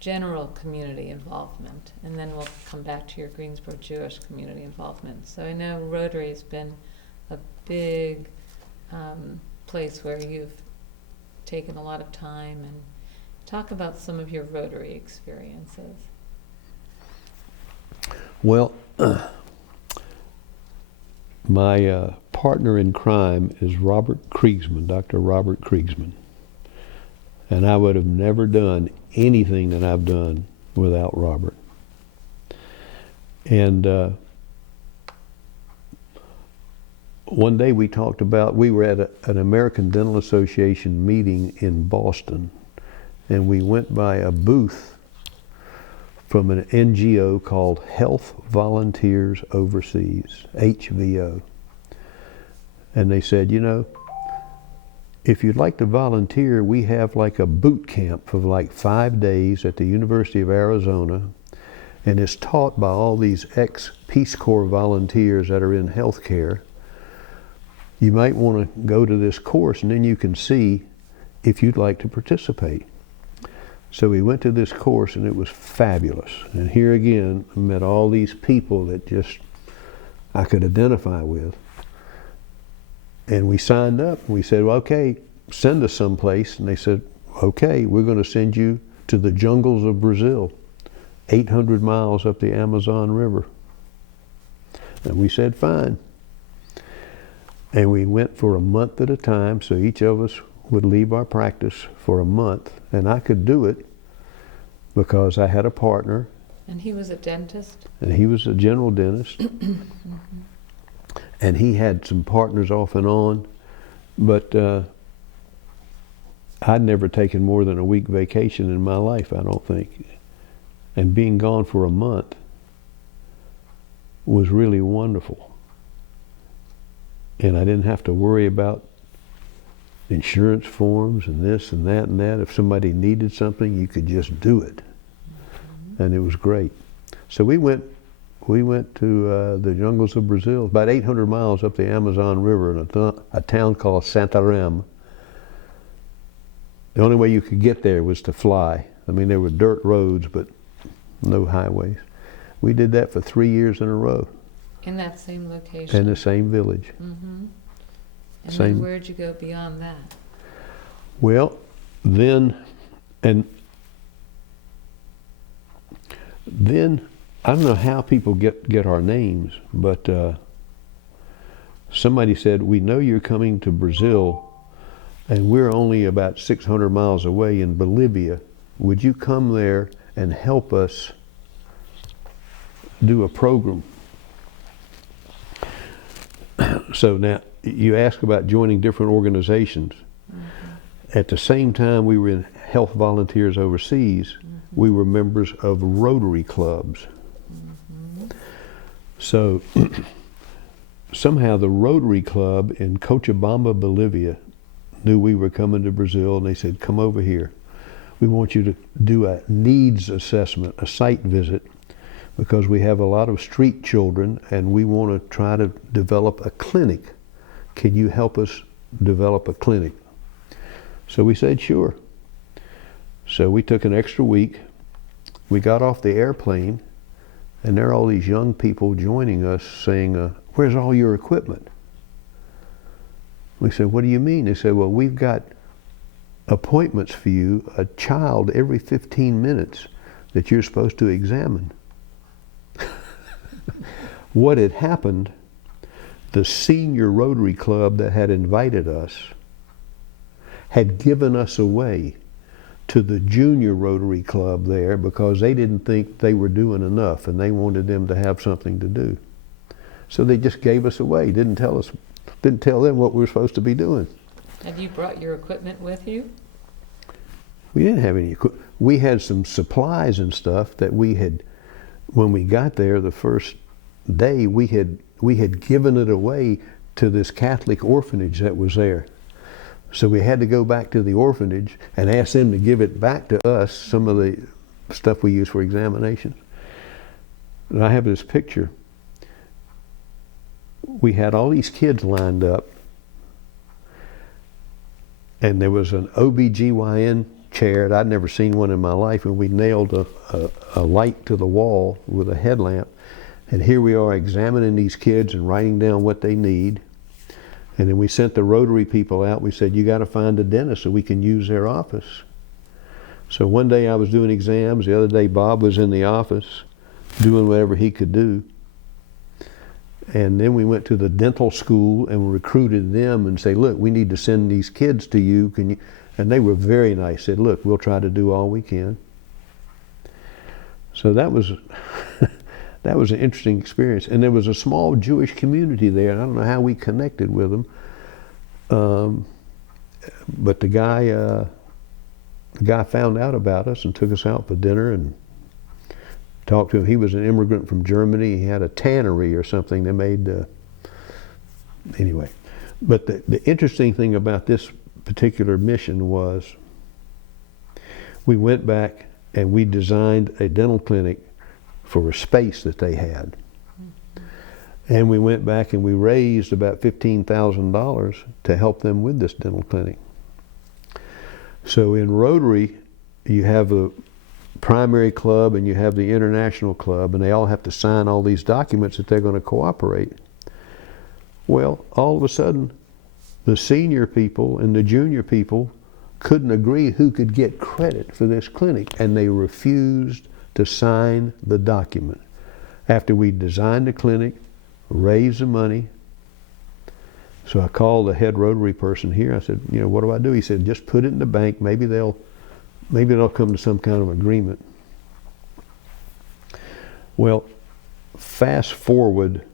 general community involvement, and then we'll come back to your Greensboro Jewish community involvement. So I know Rotary has been a big place where you've taken a lot of time, and talk about some of your Rotary experiences. Well, my partner in crime is Robert Kriegsman, Dr. Robert Kriegsman. And I would have never done anything that I've done without Robert. And one day we talked about, we were at an American Dental Association meeting in Boston, and we went by a booth from an NGO called Health Volunteers Overseas, HVO. And they said, if you'd like to volunteer, we have like a boot camp of like 5 days at the University of Arizona, and it's taught by all these ex-Peace Corps volunteers that are in healthcare. You might want to go to this course, and then you can see if you'd like to participate. So we went to this course, and it was fabulous. And here again, I met all these people that just I could identify with. And we signed up, and we said, well, okay, send us someplace. And they said, okay, we're going to send you to the jungles of Brazil, 800 miles up the Amazon River. And we said, fine. And we went for a month at a time, so each of us would leave our practice for a month. And I could do it because I had a partner. And he was a dentist? And he was a general dentist. And he had some partners off and on, but I'd never taken more than a week vacation in my life, I don't think. And being gone for a month was really wonderful. And I didn't have to worry about insurance forms and this and that and that. If somebody needed something, you could just do it. And it was great. So we went to the jungles of Brazil, about 800 miles up the Amazon River in a town called Santarém. The only way you could get there was to fly. I mean, there were dirt roads, but no highways. We did that for 3 years in a row. In that same location? In the same village. And then where'd you go beyond that? Well, then I don't know how people get our names, but somebody said, we know you're coming to Brazil, and we're only about 600 miles away in Bolivia. Would you come there and help us do a program? So now, you ask about joining different organizations. Mm-hmm. At the same time we were in health volunteers overseas, mm-hmm. we were members of Rotary clubs. Mm-hmm. So somehow the Rotary Club in Cochabamba, Bolivia, knew we were coming to Brazil, and they said, come over here. We want you to do a needs assessment, a site visit, because we have a lot of street children and we want to try to develop a clinic. Can you help us develop a clinic? So we said, sure. So we took an extra week. We got off the airplane, and there are all these young people joining us saying, where's all your equipment? We said, what do you mean? They said, well, we've got appointments for you, a child every 15 minutes that you're supposed to examine. What had happened, the senior Rotary Club that had invited us had given us away to the junior Rotary Club there because they didn't think they were doing enough and they wanted them to have something to do. So they just gave us away, didn't tell them what we were supposed to be doing. Had you brought your equipment with you? We didn't have any equipment. We had some supplies and stuff that we had, when we got there the first day, we had given it away to this Catholic orphanage that was there. So we had to go back to the orphanage and ask them to give it back to us, some of the stuff we use for examinations. And I have this picture. We had all these kids lined up, and there was an OBGYN chair. I'd never seen one in my life, and we nailed a light to the wall with a headlamp. And here we are examining these kids and writing down what they need. And then we sent the Rotary people out. We said, you got to find a dentist so we can use their office. So one day I was doing exams. The other day Bob was in the office doing whatever he could do. And then we went to the dental school and recruited them and say, look, we need to send these kids to you. Can you? And they were very nice. Said, look, we'll try to do all we can. So that was that was an interesting experience. And there was a small Jewish community there, and I don't know how we connected with them. But the guy found out about us and took us out for dinner and talked to him. He was an immigrant from Germany. He had a tannery or something that made, anyway. But the interesting thing about this particular mission was we went back and we designed a dental clinic for a space that they had. And we went back and we raised about $15,000 to help them with this dental clinic. So in Rotary, you have a primary club and you have the international club, and they all have to sign all these documents that they're going to cooperate. Well, all of a sudden, the senior people and the junior people couldn't agree who could get credit for this clinic, and they refused to sign the document. After we designed the clinic, raised the money, so I called the head Rotary person here. I said, you know, what do I do? He said, just put it in the bank. Maybe they'll come to some kind of agreement. Well, fast forward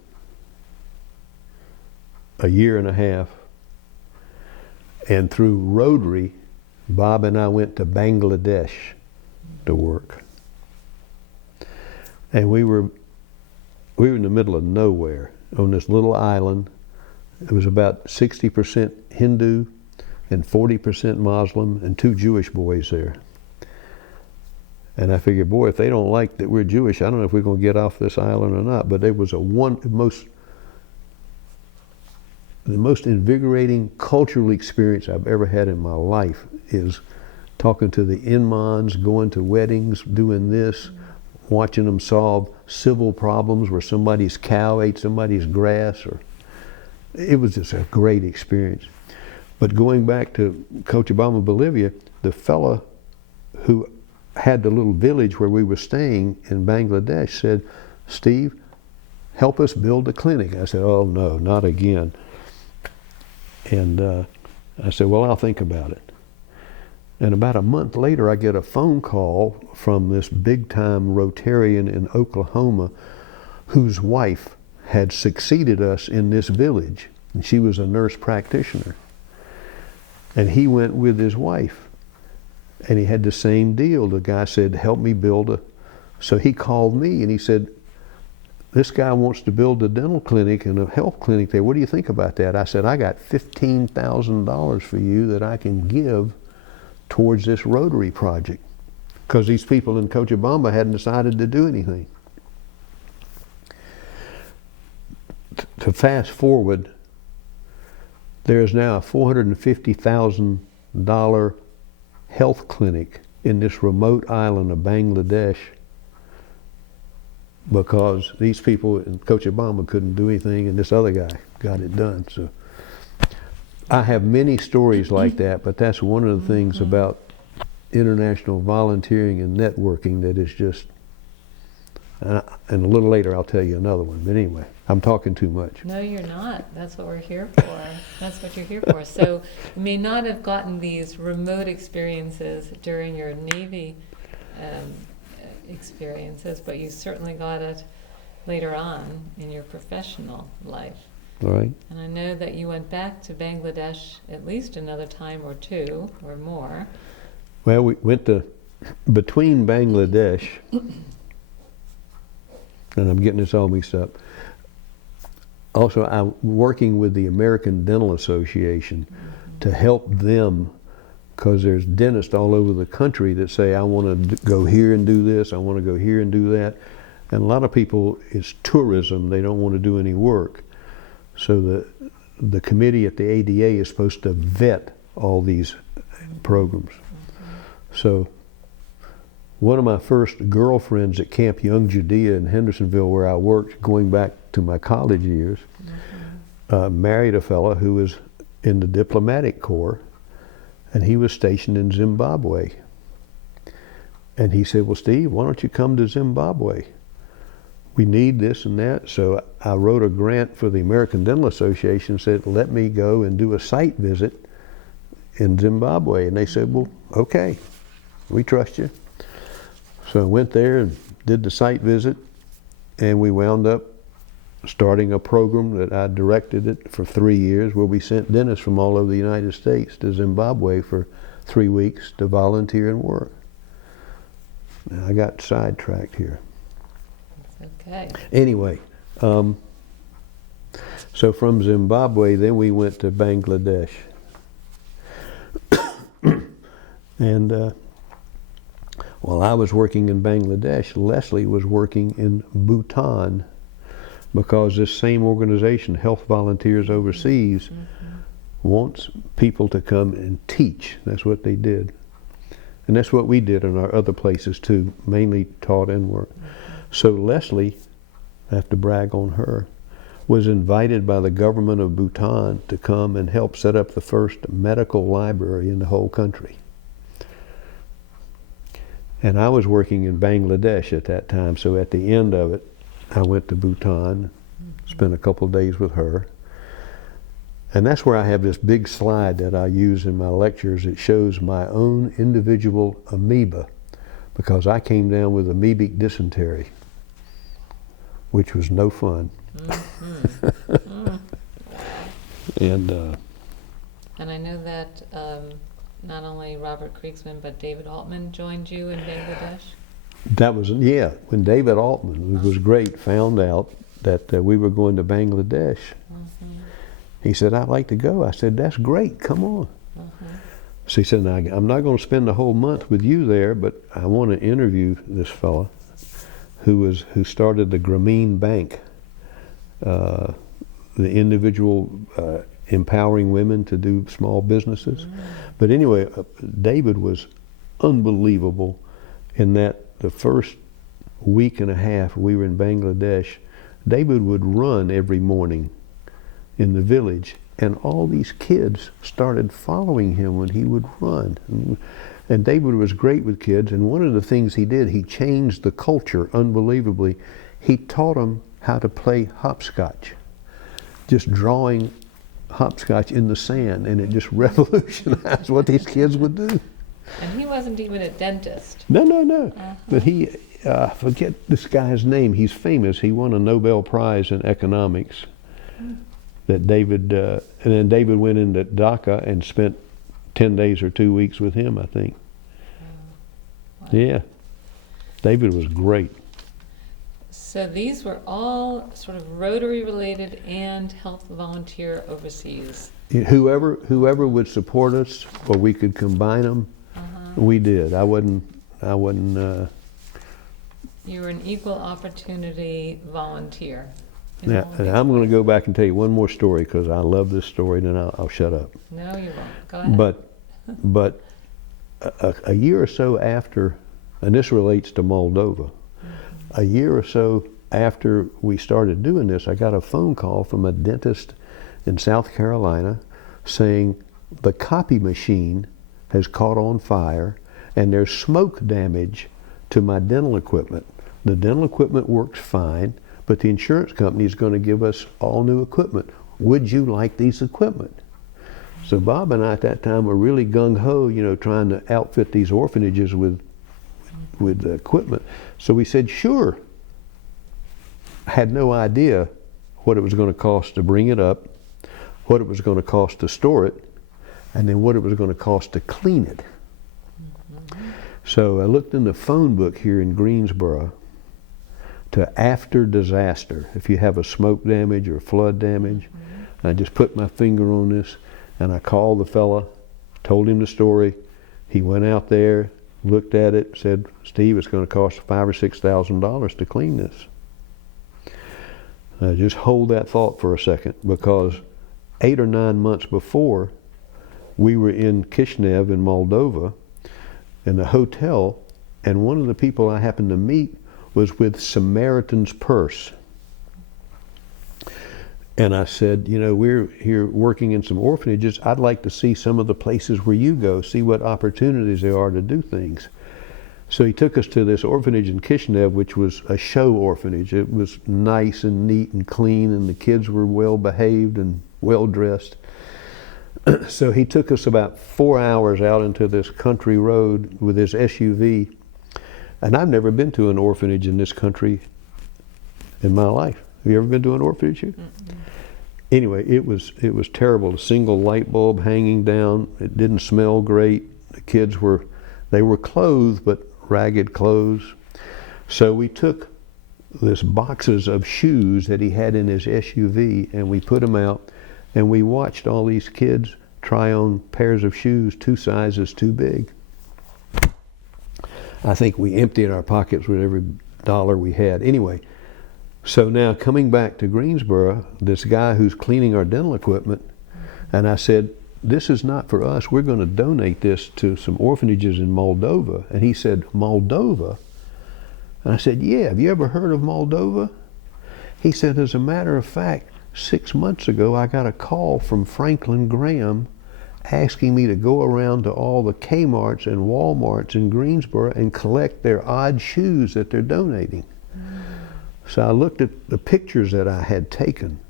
a year and a half, and through Rotary, Bob and I went to Bangladesh to work. And we were in the middle of nowhere on this little island. It was about 60% Hindu and 40% Muslim, and 2 Jewish boys there. And I figured, boy, if they don't like that we're Jewish, I don't know if we're going to get off this island or not. But it was the most invigorating cultural experience I've ever had in my life, is talking to the imams, going to weddings, doing this, watching them solve civil problems where somebody's cow ate somebody's grass. It was just a great experience. But going back to Cochabamba, Bolivia, the fella who had the little village where we were staying in Bangladesh said, Steve, help us build a clinic. I said, oh no, not again. And I said, well, I'll think about it. And about a month later, I get a phone call from this big-time Rotarian in Oklahoma whose wife had succeeded us in this village. And she was a nurse practitioner. And he went with his wife. And he had the same deal. The guy said, help me build a... So he called me and he said, this guy wants to build a dental clinic and a health clinic there. What do you think about that? I said, I got $15,000 for you that I can give towards this Rotary project, because these people in Cochabamba hadn't decided to do anything. To fast forward, there is now a $450,000 health clinic in this remote island of Bangladesh, because these people in Cochabamba couldn't do anything and this other guy got it done. So I have many stories like that, but that's one of the things about international volunteering and networking that is just, and a little later I'll tell you another one, but anyway, I'm talking too much. No, you're not. That's what we're here for. That's what you're here for. So you may not have gotten these remote experiences during your Navy experiences, but you certainly got it later on in your professional life. All right. And I know that you went back to Bangladesh at least another time or two or more. Well, we went to, between Bangladesh, and I'm getting this all mixed up. Also, I'm working with the American Dental Association to help them, because there's dentists all over the country that say, I want to go here and do this, I want to go here and do that. And a lot of people, it's tourism, they don't want to do any work. So the committee at the ADA is supposed to vet all these programs. So one of my first girlfriends at Camp Young Judea in Hendersonville, where I worked going back to my college years, married a fella who was in the diplomatic corps, and he was stationed in Zimbabwe. And he said, well, Steve, why don't you come to Zimbabwe? We need this and that. So I wrote a grant for the American Dental Association, said, let me go and do a site visit in Zimbabwe. And they said, well, okay, we trust you. So I went there and did the site visit, and we wound up starting a program that I directed it for 3 years, where we sent dentists from all over the United States to Zimbabwe for 3 weeks to volunteer and work. Now, I got sidetracked here. Okay. Anyway, so from Zimbabwe, then we went to Bangladesh. And while I was working in Bangladesh, Leslie was working in Bhutan, because this same organization, Health Volunteers Overseas, wants people to come and teach. That's what they did. And that's what we did in our other places too, mainly taught and worked. So Leslie, I have to brag on her, was invited by the government of Bhutan to come and help set up the first medical library in the whole country. And I was working in Bangladesh at that time, so at the end of it, I went to Bhutan, spent a couple of days with her. And that's where I have this big slide that I use in my lectures. It shows my own individual amoeba, because I came down with amoebic dysentery, which was no fun. And I know that not only Robert Kriegsman, but David Altman joined you in Bangladesh? that was, yeah, when David Altman, who was great, found out that we were going to Bangladesh. He said, I'd like to go. I said, that's great, come on. So he said, now, I'm not going to spend the whole month with you there, but I want to interview this fella who started the Grameen Bank, the individual empowering women to do small businesses. But anyway, David was unbelievable in that the first week and a half we were in Bangladesh, David would run every morning in the village, and all these kids started following him when he would run. And David was great with kids, and one of the things he did, he changed the culture unbelievably. He taught them how to play hopscotch, just drawing hopscotch in the sand, and it just revolutionized what these kids would do. And he wasn't even a dentist. No. But he, forget this guy's name. He's famous. He won a Nobel Prize in economics. That David, and then David went into Dhaka and spent 10 days or 2 weeks with him, I think. Wow. Yeah. David was great. So these were all sort of Rotary related and health volunteer overseas. Whoever would support us, or we could combine them, we did. I wasn't. You were an equal opportunity volunteer. Now, and I'm going to go back and tell you one more story because I love this story, and then I'll shut up. No, you won't. Go ahead. But a year or so after, and this relates to Moldova, a year or so after we started doing this, I got a phone call from a dentist in South Carolina saying the copy machine has caught on fire and there's smoke damage to my dental equipment. The dental equipment works fine, but the insurance company is going to give us all new equipment. Would you like these equipment? So Bob and I at that time were really gung-ho, trying to outfit these orphanages with equipment. So we said, sure. I had no idea what it was going to cost to bring it up, what it was going to cost to store it, and then what it was going to cost to clean it. So I looked in the phone book here in Greensboro to after disaster. If you have a smoke damage or flood damage, I just put my finger on this and I called the fella, told him the story. He went out there, looked at it, said, Steve, it's going to cost $5,000 or $6,000 to clean this. Just hold that thought for a second, because 8 or 9 months before, we were in Kishinev in Moldova in a hotel, and one of the people I happened to meet was with Samaritan's Purse. And I said, we're here working in some orphanages. I'd like to see some of the places where you go, see what opportunities there are to do things. So he took us to this orphanage in Kishinev, which was a show orphanage. It was nice and neat and clean, and the kids were well behaved and well dressed. So he took us about 4 hours out into this country road with his SUV. And I've never been to an orphanage in this country in my life. Have you ever been to an orphanage here? Anyway, it was terrible. A single light bulb hanging down. It didn't smell great. The kids were clothed, but ragged clothes. So we took this boxes of shoes that he had in his SUV, and we put them out, and we watched all these kids try on pairs of shoes 2 sizes too big. I think we emptied our pockets with every dollar we had. Anyway, so now coming back to Greensboro, this guy who's cleaning our dental equipment, and I said, this is not for us. We're going to donate this to some orphanages in Moldova. And he said, Moldova? And I said, yeah, have you ever heard of Moldova? He said, as a matter of fact, 6 months ago, I got a call from Franklin Graham asking me to go around to all the Kmarts and Walmarts in Greensboro and collect their odd shoes that they're donating. So I looked at the pictures that I had taken,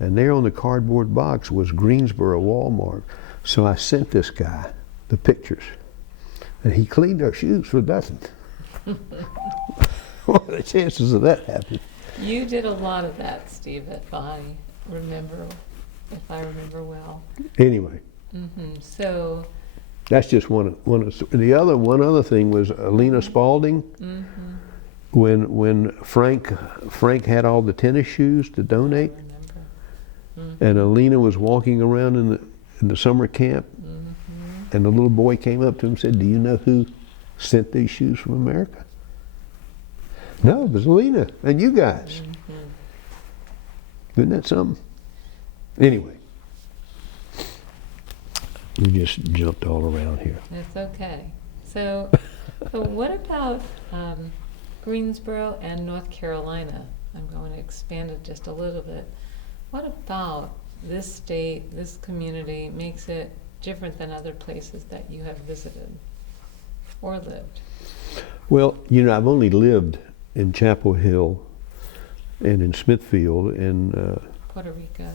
and there on the cardboard box was Greensboro Walmart. So I sent this guy the pictures, and he cleaned our shoes for nothing. What are the chances of that happening? You did a lot of that, Steve, if I remember well. Anyway. So that's just one other thing was Alina Spalding. When Frank had all the tennis shoes to donate, and Alina was walking around in the summer camp, and the little boy came up to him and said, do you know who sent these shoes from America? No, it was Alina and you guys. Isn't that something? Anyway, we just jumped all around here. It's okay. So what about Greensboro and North Carolina? I'm going to expand it just a little bit. What about this state, this community makes it different than other places that you have visited or lived? Well, I've only lived in Chapel Hill and in Smithfield and Puerto Rico.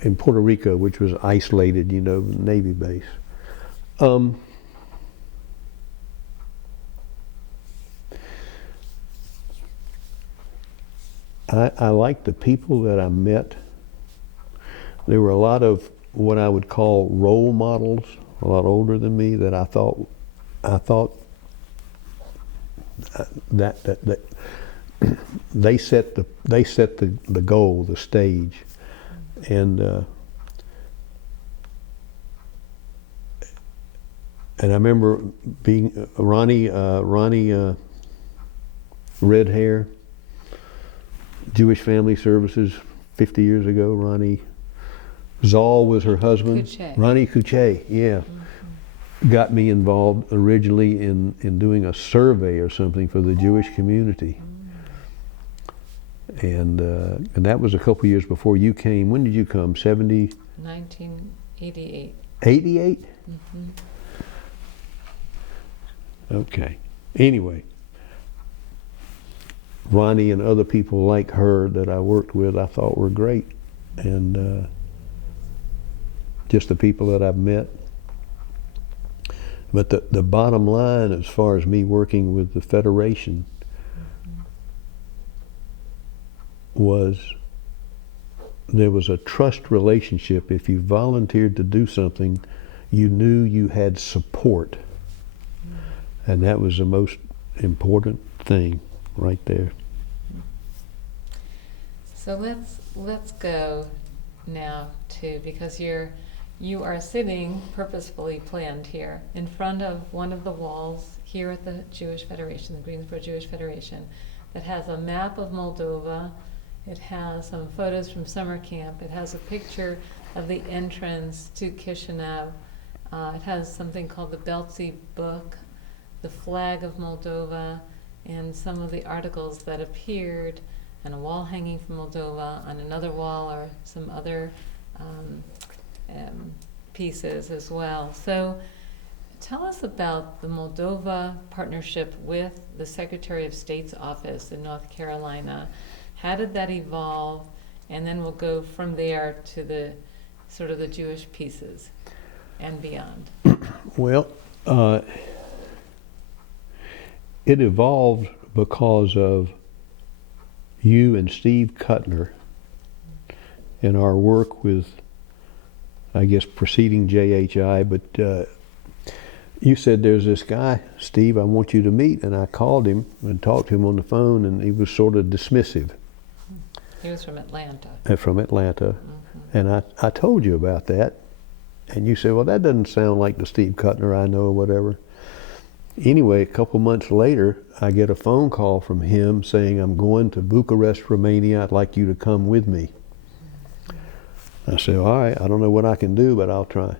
in Puerto Rico, which was isolated, Navy base. I liked the people that I met. There were a lot of what I would call role models, a lot older than me, that I thought that they set the goal, the stage, and I remember being Ronnie, red hair, Jewish Family Services 50 years ago. Ronnie Zoll was her husband. Kuche. Ronnie Kuche, yeah. Got me involved originally in doing a survey or something for the Jewish community. And that was a couple years before you came. When did you come? 1988. 88? Okay. Anyway, Ronnie and other people like her that I worked with, I thought were great. And just the people that I've met. But the bottom line, as far as me working with the Federation, was there was a trust relationship. If you volunteered to do something, you knew you had support. And that was the most important thing right there. So let's go now to, because you are sitting purposefully planned here in front of one of the walls here at the Jewish Federation, the Greensboro Jewish Federation, that has a map of Moldova. It has some photos from summer camp. It has a picture of the entrance to Kishinev. It has something called the Belzi book, the flag of Moldova, and some of the articles that appeared, and a wall hanging from Moldova. On another wall are some other pieces as well. So tell us about the Moldova partnership with the Secretary of State's office in North Carolina. How did that evolve? And then we'll go from there to the sort of the Jewish pieces and beyond. Well, it evolved because of you and Steve Mackler and our work with, I guess, preceding JHI, but you said there's this guy, Steve, I want you to meet, and I called him and talked to him on the phone, and he was sort of dismissive. He was from Atlanta. From Atlanta. And I told you about that, and you said, well, that doesn't sound like the Steve Mackler I know or whatever. Anyway, a couple months later, I get a phone call from him saying, I'm going to Bucharest, Romania. I'd like you to come with me. I said, all right, I don't know what I can do, but I'll try.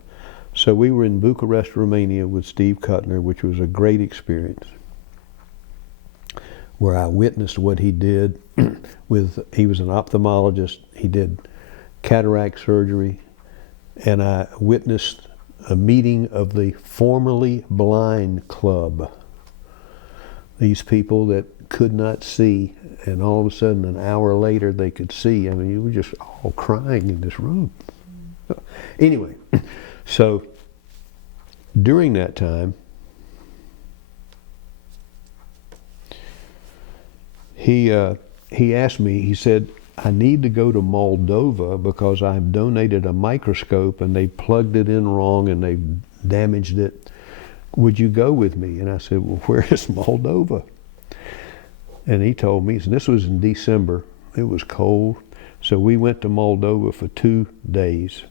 So we were in Bucharest, Romania with Steve Mackler, which was a great experience, where I witnessed what he did he was an ophthalmologist. He did cataract surgery, and I witnessed a meeting of the formerly blind club. These people that could not see, and all of a sudden an hour later they could see. I mean, you were just all crying in this room. Anyway, so during that time, he asked me, he said, I need to go to Moldova because I've donated a microscope and they plugged it in wrong and they damaged it. Would you go with me? And I said, well, where is Moldova? And he told me, and this was in December, it was cold, so we went to Moldova for 2 days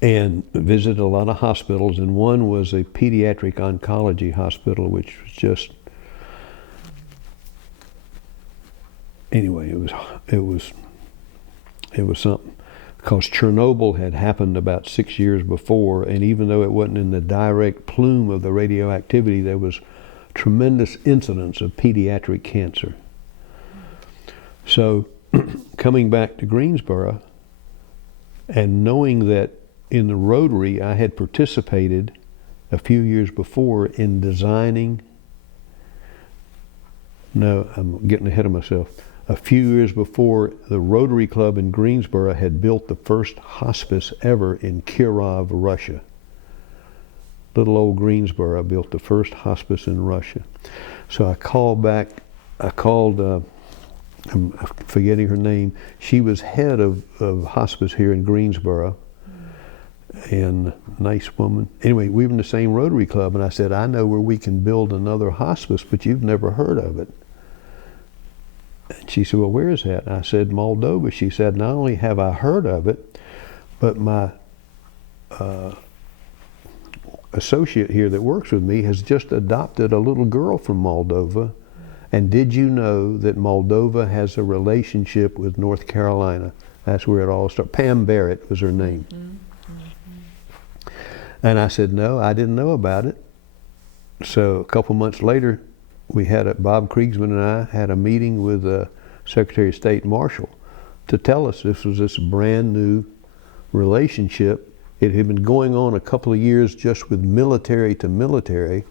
and visited a lot of hospitals, and one was a pediatric oncology hospital, which was just, anyway, it was something, because Chernobyl had happened about 6 years before, and even though it wasn't in the direct plume of the radioactivity, there was tremendous incidence of pediatric cancer. So coming back to Greensboro and knowing that in the Rotary I had participated a few years before in designing, no, I'm getting ahead of myself. a few years before, the Rotary Club in Greensboro had built the first hospice ever in Kirov, Russia. Little old Greensboro built the first hospice in Russia. So I called, I'm forgetting her name. She was head of hospice here in Greensboro, and nice woman. Anyway, we were in the same Rotary Club, and I said, I know where we can build another hospice, but you've never heard of it. And she said, well, where is that? And I said, Moldova. She said, not only have I heard of it, but my associate here that works with me has just adopted a little girl from Moldova. And did you know that Moldova has a relationship with North Carolina? That's where it all started. Pam Barrett was her name. And I said, no, I didn't know about it. So a couple months later, Bob Kriegsman and I had a meeting with Secretary of State Marshall to tell us this was this brand new relationship. It had been going on a couple of years just with military to military,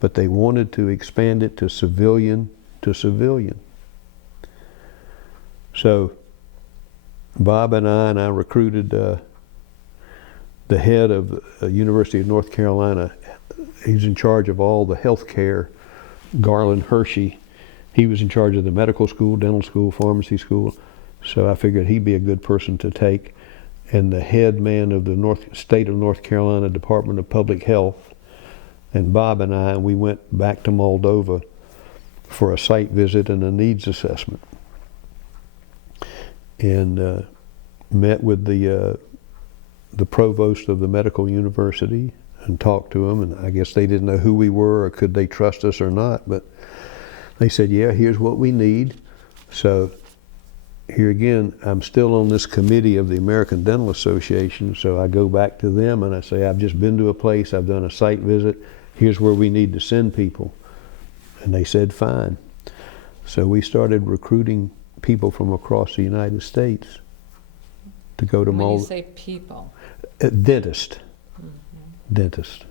but they wanted to expand it to civilian to civilian. So Bob and I recruited the head of the University of North Carolina. He's in charge of all the health care, Garland Hershey. He was in charge of the medical school, dental school, pharmacy school. So I figured he'd be a good person to take. And the head man of the state of North Carolina Department of Public Health, and Bob and I, we went back to Moldova for a site visit and a needs assessment. And met with the provost of the medical university and talked to him, and I guess they didn't know who we were or could they trust us or not, but they said, yeah, here's what we need. So here again, I'm still on this committee of the American Dental Association, so I go back to them and I say, I've just been to a place, I've done a site visit, here's where we need to send people. And they said, fine. So we started recruiting people from across the United States to go to Moldova. When you say people? Dentist. Dentist.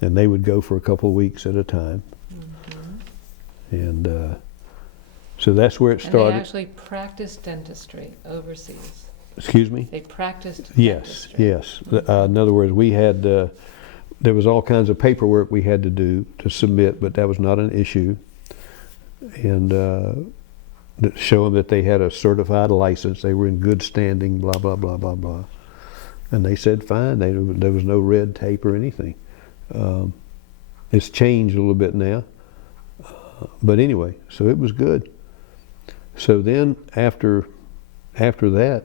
And they would go for a couple of weeks at a time. And so that's where it started. And they actually practiced dentistry overseas. Excuse me? They practiced Yes, dentistry. yes. In other words, we had, there was all kinds of paperwork we had to do to submit, but that was not an issue. And show them that they had a certified license, they were in good standing, blah, blah, blah, blah, blah. And they said, fine, there was no red tape or anything. It's changed a little bit now. But anyway, so it was good. So then after that,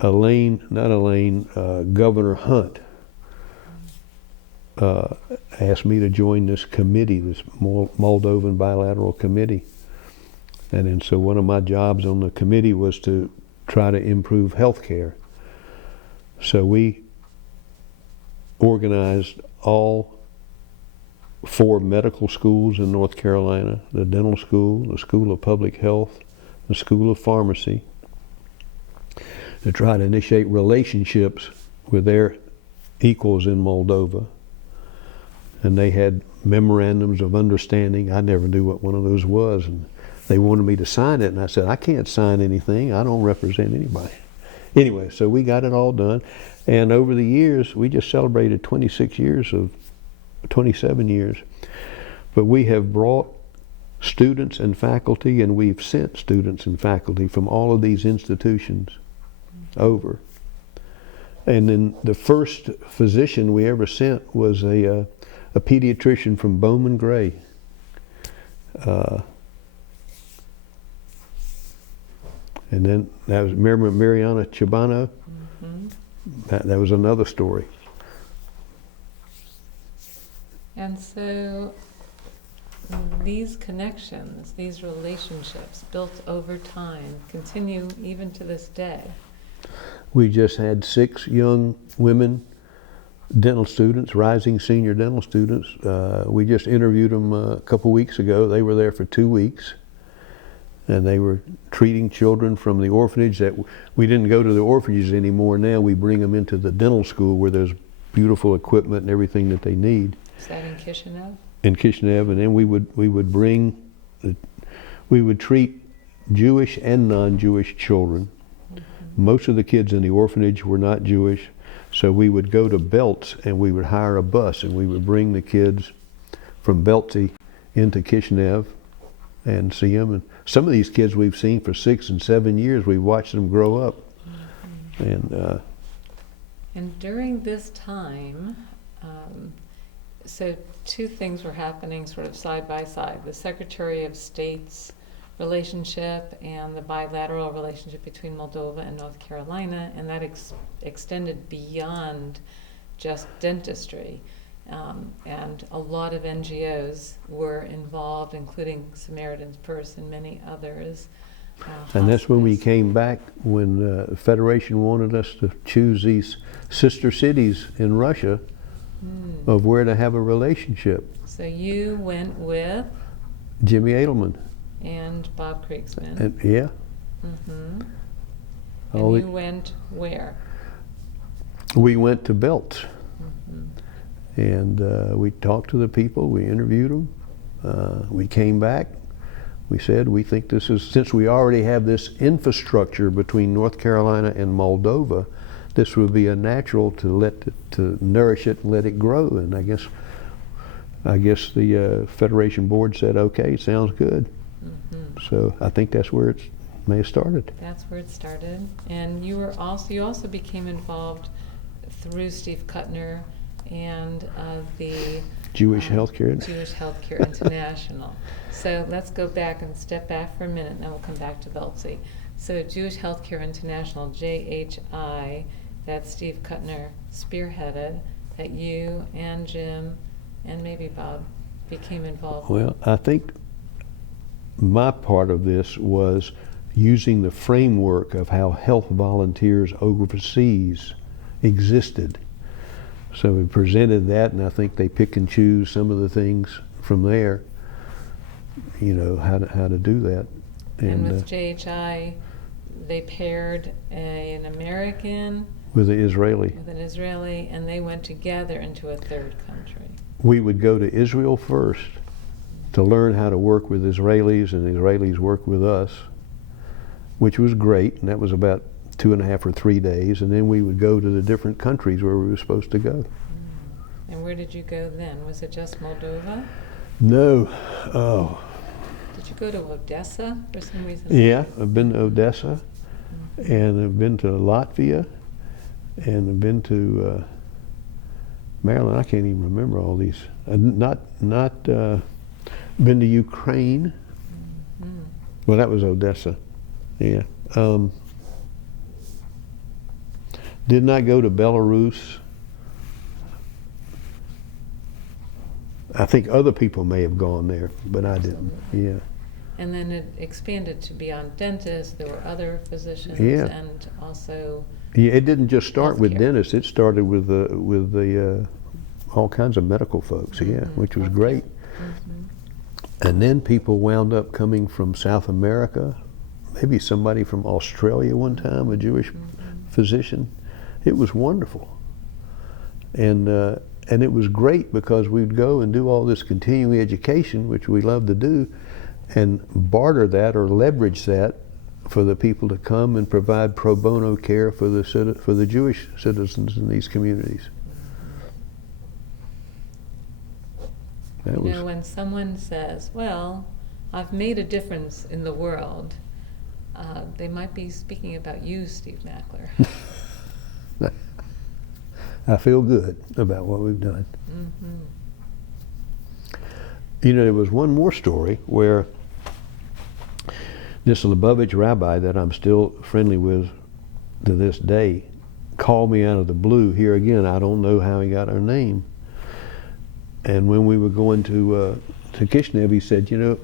Governor Hunt asked me to join this committee, this Moldovan Bilateral Committee. And then so one of my jobs on the committee was to try to improve health care. So we organized all 4 medical schools in North Carolina, the dental school, the School of Public Health, the School of Pharmacy, to try to initiate relationships with their equals in Moldova. And they had memorandums of understanding. I never knew what one of those was, and they wanted me to sign it, and I said, I can't sign anything. I don't represent anybody. Anyway, so we got it all done, and over the years, we just celebrated 27 years, but we have brought students and faculty, and we've sent students and faculty from all of these institutions over. And then the first physician we ever sent was a pediatrician from Bowman Gray. And then that was Mariana Chibano. That was another story. And so these connections, these relationships built over time continue even to this day. We just had 6 young women dental students, rising senior dental students. We just interviewed them a couple weeks ago. They were there for 2 weeks, and they were treating children from the orphanage. That we didn't go to the orphanages anymore. Now we bring them into the dental school where there's beautiful equipment and everything that they need. Is that in Kishinev? in Kishinev, and then we would treat Jewish and non-Jewish children. Most of the kids in the orphanage were not Jewish, so we would go to Belts and we would hire a bus and we would bring the kids from Beltsy into Kishinev and see them. And some of these kids we've seen for 6 and 7 years. We've watched them grow up. And during this time, so two things were happening sort of side by side. The Secretary of State's relationship and the bilateral relationship between Moldova and North Carolina, and that extended beyond just dentistry. And a lot of NGOs were involved, including Samaritan's Purse and many others. And that's when we came back, when the Federation wanted us to choose these sister cities in Russia of where to have a relationship. So you went with? Jimmy Edelman. And Bob Kriegsman. And, yeah. Mm-hmm. And you went where? We went to Belts. Mm-hmm. And we talked to the people, we interviewed them. We came back. We said, we think this is, since we already have this infrastructure between North Carolina and Moldova, this would be a natural to nourish it and let it grow. And I guess the Federation Board said, okay, sounds good. Mm-hmm. So I think that's where it may have started. That's where it started. And you also became involved through Steve Kuttner and the Jewish Healthcare International. So let's go back and step back for a minute, and then we'll come back to Beltsy. So Jewish Healthcare International, JHI, that Steve Kuttner spearheaded, that you and Jim and maybe Bob became involved. Well, I think my part of this was using the framework of how health volunteers overseas existed. So we presented that, and I think they pick and choose some of the things from there, you know, how to do that. And with JHI, they paired an American with an Israeli. And they went together into a third country. We would go to Israel first to learn how to work with Israelis, and the Israelis worked with us, which was great, and that was about 2.5 or 3 days, and then we would go to the different countries where we were supposed to go. And where did you go then? Was it just Moldova? No. Oh. Did you go to Odessa for some reason? Yeah, I've been to Odessa, and I've been to Latvia, and I've been to Marilyn. I can't even remember all these. Not been to Ukraine. Mm-hmm. Well, that was Odessa. Yeah. Did not go to Belarus. I think other people may have gone there, but I didn't. Yeah. And then it expanded to beyond dentists. There were other physicians, and also. Yeah, it didn't just start healthcare. with dentists. It started with the all kinds of medical folks. Mm-hmm. Yeah, which was great. Mm-hmm. And then people wound up coming from South America. Maybe somebody from Australia one time, a Jewish physician. It was wonderful, and it was great because we'd go and do all this continuing education, which we love to do, and barter that or leverage that for the people to come and provide pro bono care for the Jewish citizens in these communities. You know, when someone says, "Well, I've made a difference in the world," they might be speaking about you, Steve Mackler. I feel good about what we've done. Mm-hmm. You know, there was one more story where this Lubavitch rabbi that I'm still friendly with to this day called me out of the blue. Here again, I don't know how he got our name. And when we were going to Kishinev, he said, you know,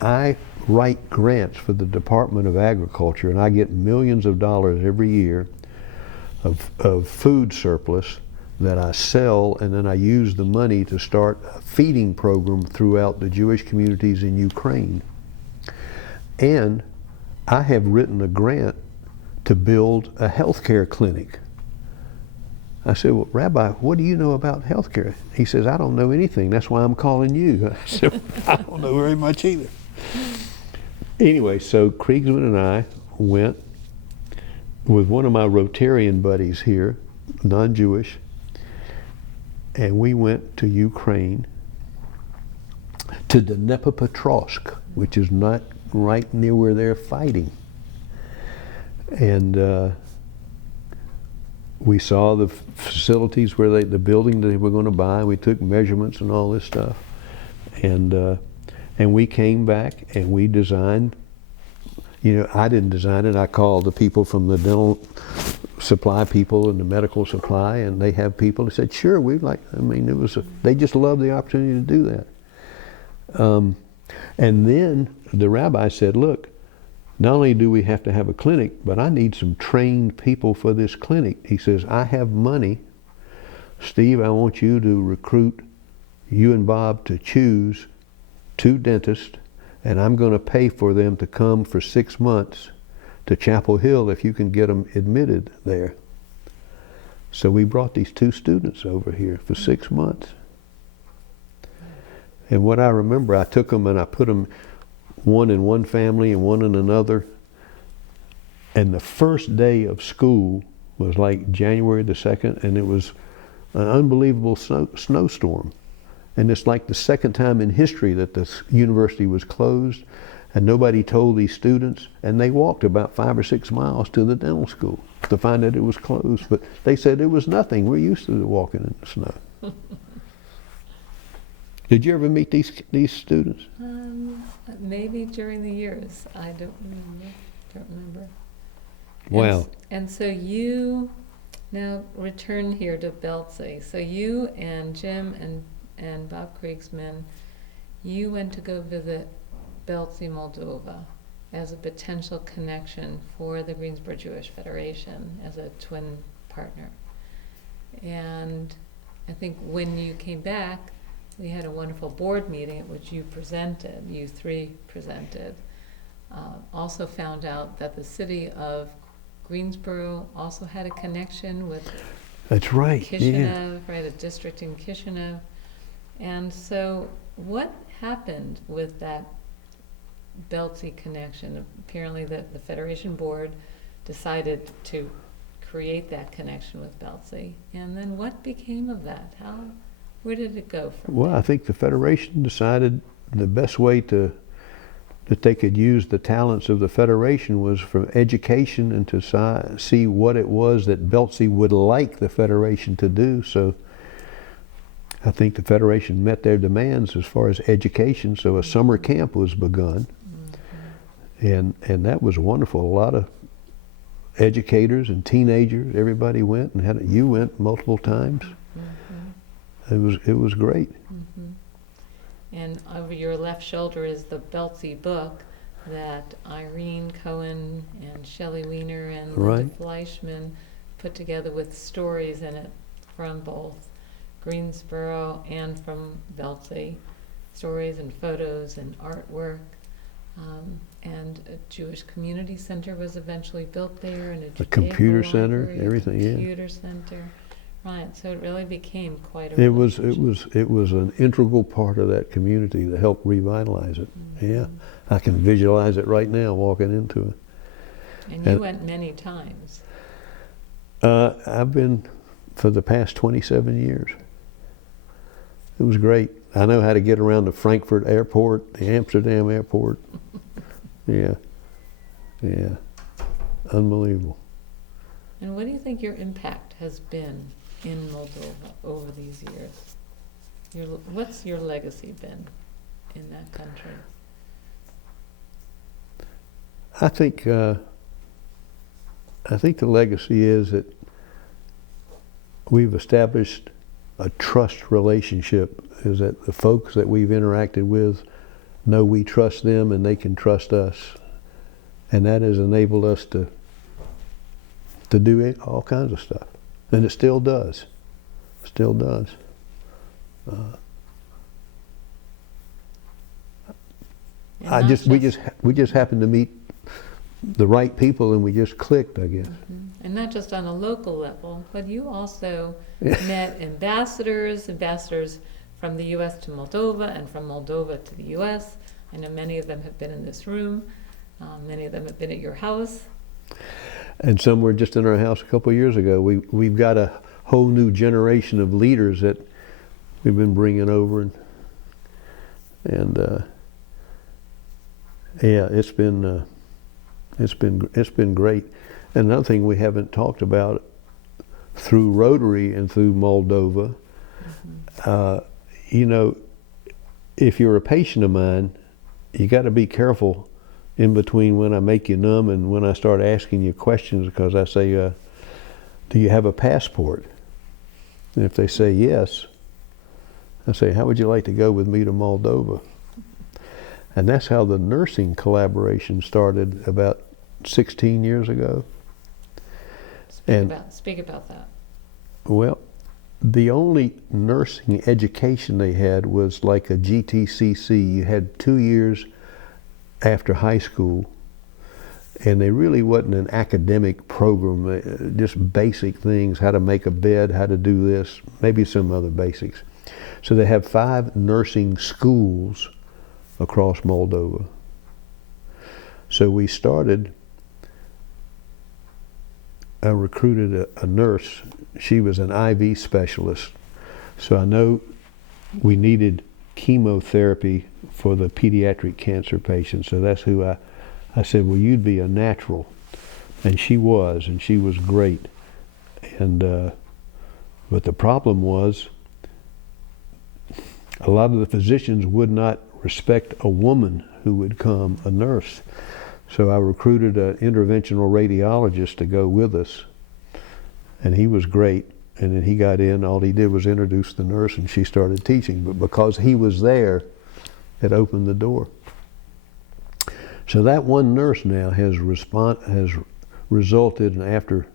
I write grants for the Department of Agriculture, and I get millions of dollars every year of food surplus that I sell, and then I use the money to start a feeding program throughout the Jewish communities in Ukraine. And I have written a grant to build a healthcare clinic. I said, well, Rabbi, what do you know about healthcare? He says, I don't know anything. That's why I'm calling you. I said, I don't know very much either. Anyway, so Kriegsman and I went with one of my Rotarian buddies here, non-Jewish, and we went to Ukraine, to Dnepropetrovsk, which is not right near where they're fighting. And we saw the facilities where the building they were going to buy. We took measurements and all this stuff, and we came back and we designed. You know, I didn't design it. I called the people from the dental supply people and the medical supply, and they have people that said, "Sure, we'd like." I mean, they just loved the opportunity to do that. And then the rabbi said, "Look, not only do we have to have a clinic, but I need some trained people for this clinic." He says, "I have money. Steve, I want you to recruit you and Bob to choose 2 dentists, and I'm going to pay for them to come for 6 months to Chapel Hill if you can get them admitted there." So we brought these 2 students over here for 6 months. And what I remember, I took them and I put them one in one family and one in another. And the first day of school was like January the 2nd, and it was an unbelievable snowstorm. And it's like the second time in history that the university was closed, and nobody told these students, and they walked about 5 or 6 miles to the dental school to find that it was closed. But they said it was nothing. We're used to walking in the snow. Did you ever meet these students? Maybe during the years. I don't remember. Wow. And so you now return here to Beltsy. So you and Jim and Bob Kriegsman, you went to go visit Beltsy, Moldova as a potential connection for the Greensboro Jewish Federation as a twin partner. And I think when you came back, we had a wonderful board meeting at which you you 3 presented. Also found out that the city of Greensboro also had a connection with That's right. Kishinev, right, a district in Kishinev. And so what happened with that Beltsy connection? Apparently the Federation Board decided to create that connection with Beltsy. And then what became of that? Where did it go from Well, there? I think the Federation decided the best way that they could use the talents of the Federation was from education and to see what it was that Beltsy would like the Federation to do. So I think the Federation met their demands as far as education, so a summer camp was begun. Mm-hmm. And that was wonderful. A lot of educators and teenagers, everybody went, and you went multiple times. It was great. Mm-hmm. And over your left shoulder is the Beltsy book that Irene Cohen and Shelley Weiner and Linda Fleischman put together with stories in it from both Greensboro and from Beltsy. Stories and photos and artwork. And a Jewish community center was eventually built there, and a computer center, library, everything. Computer center. Right, so it really became quite a It was an integral part of that community to help revitalize it. Mm-hmm. Yeah, I can visualize it right now walking into it. And you went many times. I've been for the past 27 years. It was great. I know how to get around the Frankfurt airport, the Amsterdam airport. Yeah, unbelievable. And what do you think your impact has been in Moldova over these years? What's your legacy been in that country? I think the legacy is that we've established a trust relationship, is that the folks that we've interacted with know we trust them and they can trust us. And that has enabled us to do all kinds of stuff. And it still does. Still does. We just happened to meet the right people, and we just clicked, I guess. Mm-hmm. And not just on a local level, but you also Yeah. met ambassadors from the U.S. to Moldova and from Moldova to the U.S. I know many of them have been in this room. Many of them have been at your house. And some were just in our house a couple of years ago. We've got a whole new generation of leaders that we've been bringing over, and yeah, it's been great. And another thing we haven't talked about through Rotary and through Moldova, you know, if you're a patient of mine, you got to be careful in between when I make you numb and when I start asking you questions, because I say, do you have a passport? And if they say yes, I say, how would you like to go with me to Moldova? And that's how the nursing collaboration started about 16 years ago. Speak about that. Well, the only nursing education they had was like a GTCC. You had 2 years after high school, and they really wasn't an academic program, just basic things, how to make a bed, how to do this, maybe some other basics. So they have 5 nursing schools across Moldova. So we started, I recruited a nurse. She was an IV specialist. So I know we needed chemotherapy for the pediatric cancer patients. So that's who I said, well, you'd be a natural. And she was great. And but the problem was, a lot of the physicians would not respect a woman who would come, a nurse. So I recruited an interventional radiologist to go with us, and he was great. And then he got in, all he did was introduce the nurse, and she started teaching. But because he was there, it opened the door. So that one nurse now has resulted in, after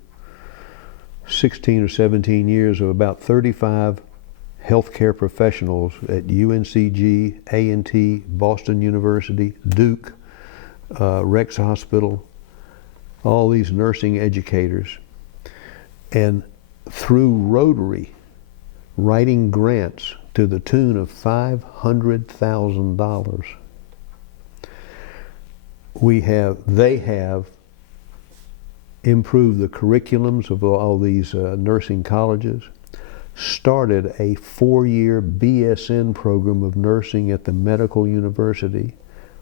16 or 17 years, of about 35 healthcare professionals at UNCG, A&T, Boston University, Duke, Rex Hospital, all these nursing educators. And through Rotary, writing grants to the tune of $500,000. They have improved the curriculums of all these nursing colleges, started a 4-year BSN program of nursing at the medical university,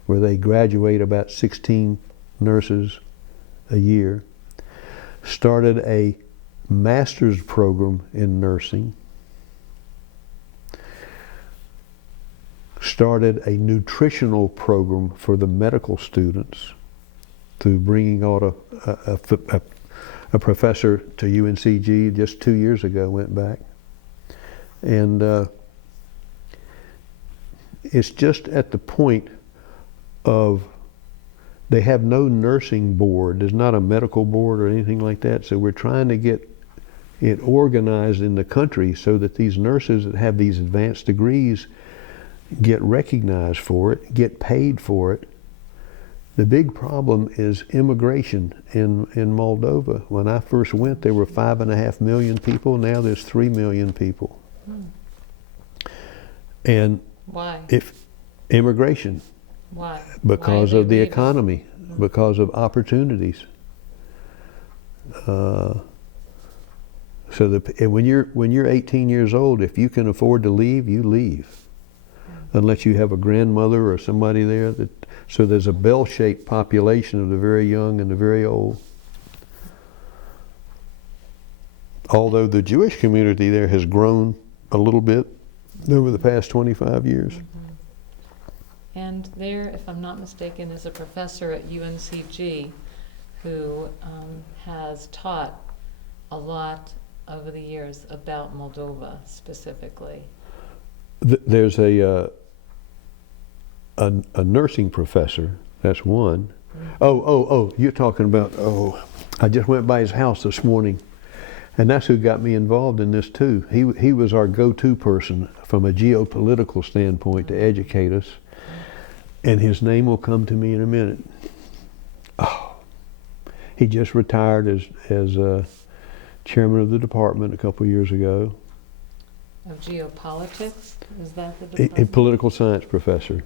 where they graduate about 16 nurses a year, started a master's program in nursing, started a nutritional program for the medical students through bringing out a professor to UNCG just 2 years ago, went back. And it's just at the point of, they have no nursing board. There's not a medical board or anything like that. So we're trying to get it organized in the country so that these nurses that have these advanced degrees get recognized for it, get paid for it. The big problem is immigration in Moldova. When I first went, there were 5.5 million people. Now there's 3 million people. And why? If immigration. Why? Because why of the leaving? economy, because of opportunities. So when you're 18 years old, if you can afford to leave, you leave, unless you have a grandmother or somebody there. So there's a bell-shaped population of the very young and the very old. Although the Jewish community there has grown a little bit over the past 25 years. And there, if I'm not mistaken, is a professor at UNCG who has taught a lot over the years about Moldova specifically. There's a nursing professor, that's one. Oh, you're talking about, I just went by his house this morning, and that's who got me involved in this too. He was our go-to person from a geopolitical standpoint to educate us, and his name will come to me in a minute. He just retired as chairman of the department a couple of years ago. Of geopolitics? Is that the A department? political science professor.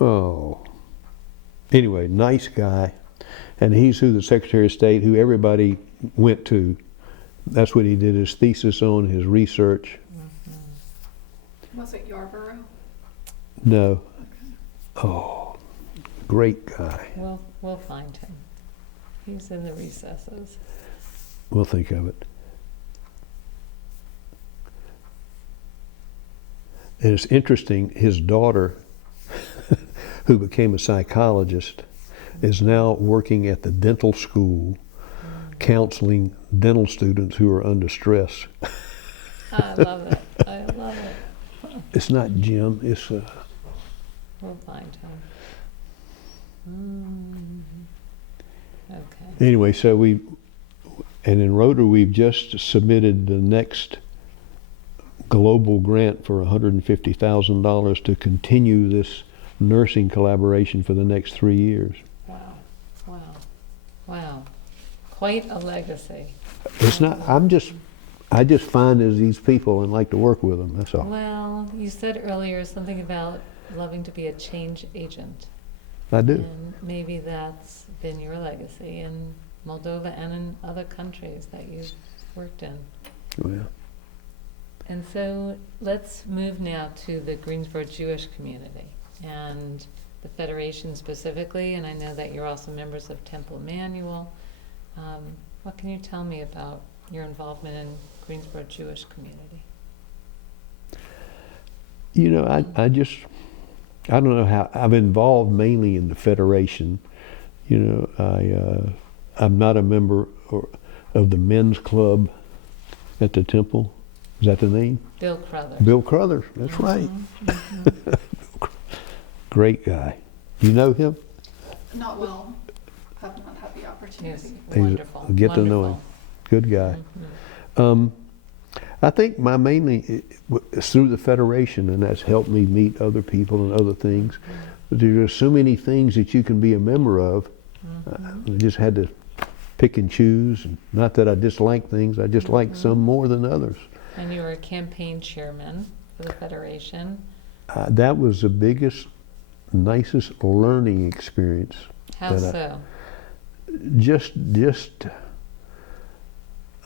Oh. Anyway, nice guy. And he's who the Secretary of State, who everybody went to. That's what he did his thesis on, his research. Was it Yarborough? No. Oh, great guy. We'll find him. He's in the recesses. We'll think of it. And it's interesting, his daughter, who became a psychologist, is now working at the dental school, counseling dental students who are under stress. I love it. I love it. It's not Jim, it's We'll find him. Okay. anyway, so and in Rotary we've just submitted the next global grant for $150,000 to continue this nursing collaboration for the next 3 years. Wow. Wow. Wow. Quite a legacy. It's not, I just find as these people and like to work with them, that's all. Well, you said earlier something about loving to be a change agent. I do. And maybe that's been your legacy in Moldova and in other countries that you've worked in. Well, And so let's move now to the Greensboro Jewish community and the Federation specifically. And I know that you're also members of Temple Emmanuel. What can you tell me about your involvement in Greensboro Jewish community? you know, I don't know how, I'm involved mainly in the Federation. You know, I'm not a member of the men's club at the temple. Is that the name? Bill Crothers. Bill Crothers, that's right. Great guy. You know him? Not well. Have not had the opportunity. Yes, He's- wonderful. get to know him. Good guy. I think my mainly is through the Federation, and that's helped me meet other people and other things. But there are so many things that you can be a member of. I just had to pick and choose. And not that I dislike things, I just like some more than others. And you were a campaign chairman for the Federation. That was the biggest, nicest learning experience. How that so?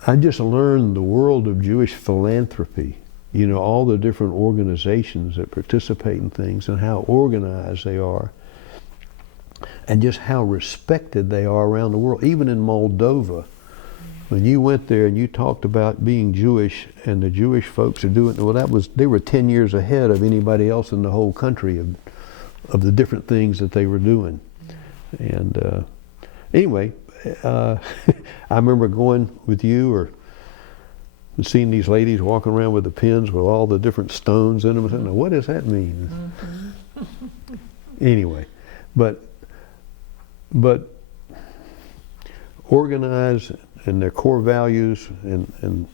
I just learned the world of Jewish philanthropy, you know, all the different organizations that participate in things and how organized they are, and just how respected they are around the world. Even in Moldova, when you went there and you talked about being Jewish, and the Jewish folks are doing, well, they were 10 years ahead of anybody else in the whole country of the different things that they were doing. And anyway, I remember going with you or seeing these ladies walking around with the pins with all the different stones in them and saying, what does that mean? Anyway, but organized in their core values and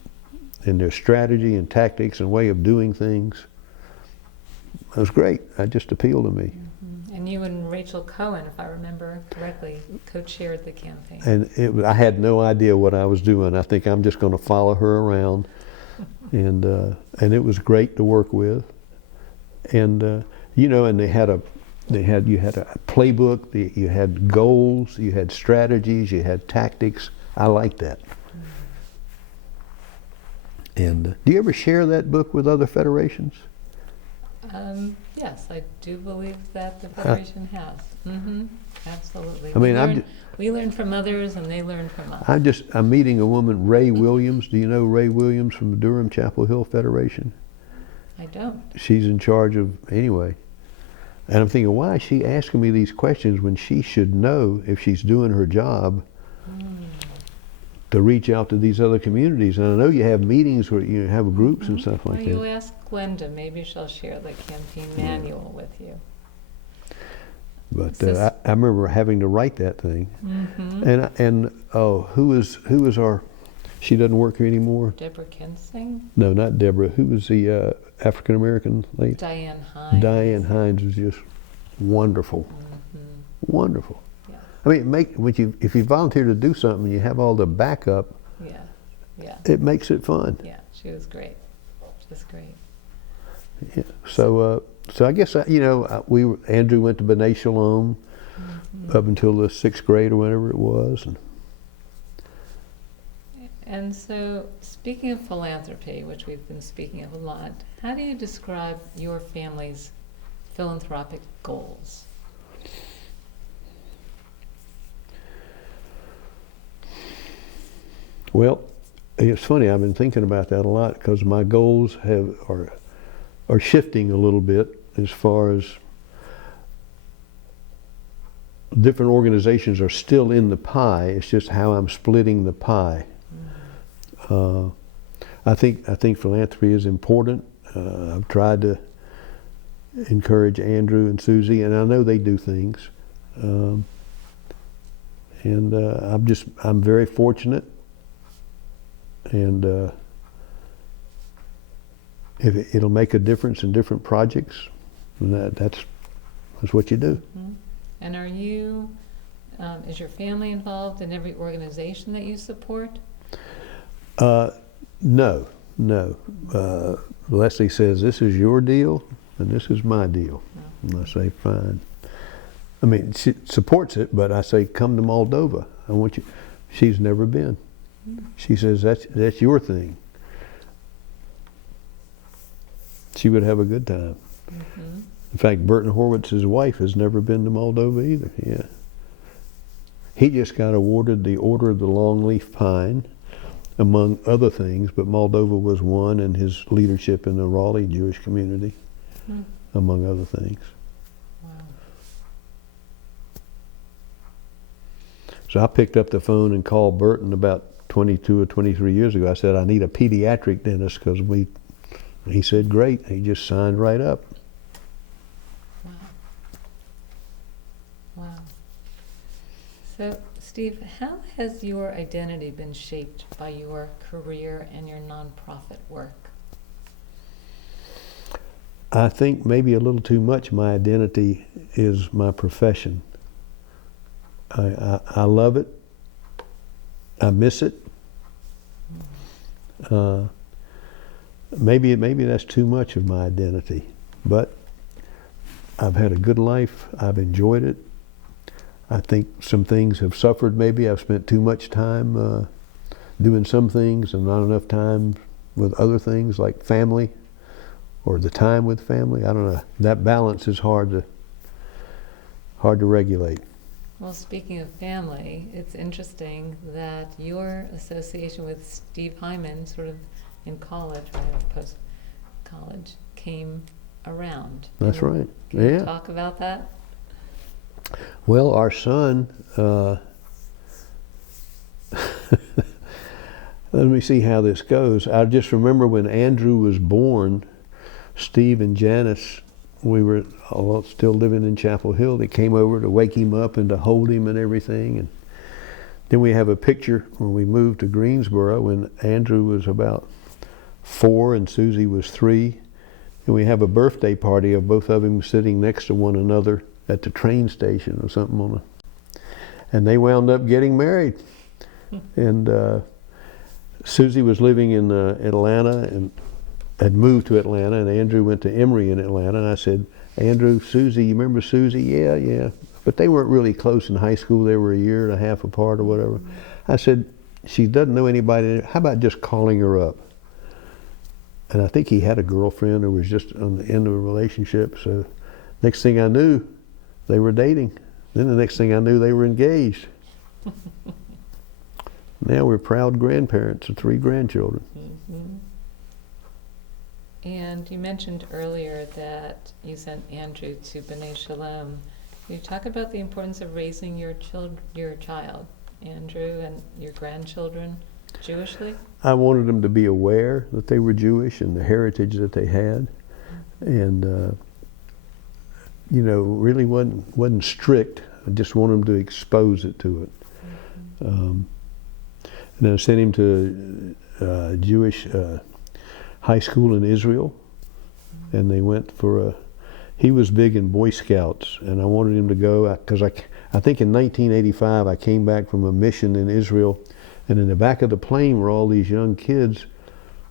their strategy and tactics and way of doing things, it was great. It just appealed to me. And you and Rachel Cohen, if I remember correctly, co-chaired the campaign. And I had no idea what I was doing. I think I'm just going to follow her around, and it was great to work with. And you know, and you had a playbook. You had goals. You had strategies. You had tactics. I like that. And do you ever share that book with other federations? Yes, I do believe that the Federation has. Absolutely. I mean, we learn from others and they learn from us. I'm meeting a woman, Ray Williams. Do you know Ray Williams from the Durham Chapel Hill Federation? I don't. She's in charge of, anyway. And I'm thinking, why is she asking me these questions when she should know, if she's doing her job, to reach out to these other communities? And I know you have meetings where you have groups and stuff like Well, that. you ask Glenda, maybe she'll share the campaign manual with you. But I remember having to write that thing. Who is our? She doesn't work here anymore. Deborah Kensing? No, not Deborah. Who was the African American lady? Diane Hines. Diane Hines was just wonderful. Wonderful. Yes. I mean, if you volunteer to do something, you have all the backup. Yeah, yeah, It makes it fun. yeah. She was great. Just great. Yeah. So I guess Andrew went to B'nai Shalom up until the 6th grade or whatever it was. And so, speaking of philanthropy, which we've been speaking of a lot, how do you describe your family's philanthropic goals? Well, it's funny. I've been thinking about that a lot because my goals are shifting a little bit as far as different organizations are still in the pie. It's just how I'm splitting the pie. I think philanthropy is important. I've tried to encourage Andrew and Susie, and I know they do things. And I'm very fortunate. And if it'll make a difference in different projects, that's what you do. Mm-hmm. And are you, is your family involved in every organization that you support? No. Leslie says, this is your deal and this is my deal. No. And I say, fine. I mean, she supports it, but I say, come to Moldova. I want you. She's never been. She says, that's your thing. She would have a good time. Mm-hmm. In fact, Burton Horwitz's wife has never been to Moldova either. Yeah. He just got awarded the Order of the Longleaf Pine, among other things, but Moldova was one, and his leadership in the Raleigh Jewish community, among other things. Wow. So I picked up the phone and called Burton about 22 or 23 years ago. I said, I need a pediatric dentist because he said, great. He just signed right up. Wow. Wow. So, Steve, how has your identity been shaped by your career and your nonprofit work? I think maybe a little too much my identity is my profession. I love it. I miss it. Maybe that's too much of my identity, but I've had a good life. I've enjoyed it. I think some things have suffered. Maybe I've spent too much time doing some things and not enough time with other things like family or the time with family. I don't know. That balance is hard to regulate. Well, speaking of family, it's interesting that your association with Steve Hyman sort of in college, right, post-college, came around. That's right. Can you talk about that? Well, our son, let me see how this goes. I just remember when Andrew was born, Steve and Janice, we were all still living in Chapel Hill. They came over to wake him up and to hold him and everything. And then we have a picture when we moved to Greensboro when Andrew was about 4 and Susie was 3. And we have a birthday party of both of them sitting next to one another at the train station or something and they wound up getting married. And Susie was living in Atlanta and had moved to Atlanta, and Andrew went to Emory in Atlanta. And I said, Andrew, Susie, you remember Susie? Yeah. But they weren't really close in high school. They were a year and a half apart or whatever. I said, she doesn't know anybody. How about just calling her up? And I think he had a girlfriend or was just on the end of a relationship. So next thing I knew, they were dating. Then the next thing I knew, they were engaged. Now we're proud grandparents of 3 grandchildren. Mm-hmm. And you mentioned earlier that you sent Andrew to B'nai Shalom. Can you talk about the importance of raising your child, Andrew, and your grandchildren Jewishly? I wanted them to be aware that they were Jewish and the heritage that they had, and really wasn't strict. I just wanted them to expose it to it. And I sent him to Jewish high school in Israel, and they went for he was big in Boy Scouts, and I wanted him to go because I I think in 1985 I came back from a mission in Israel, and in the back of the plane were all these young kids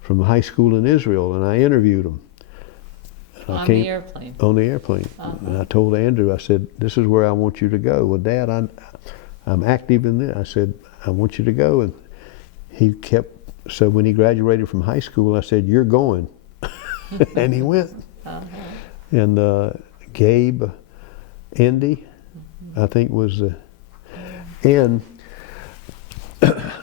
from high school in Israel, and I interviewed them. And On the airplane. On the airplane. And I told Andrew, I said, this is where I want you to go. Well, Dad, I'm active in this. I said, I want you to go. And he kept, so when he graduated from high school, I said, you're going. And he went. And Gabe, Andy, I think was the, and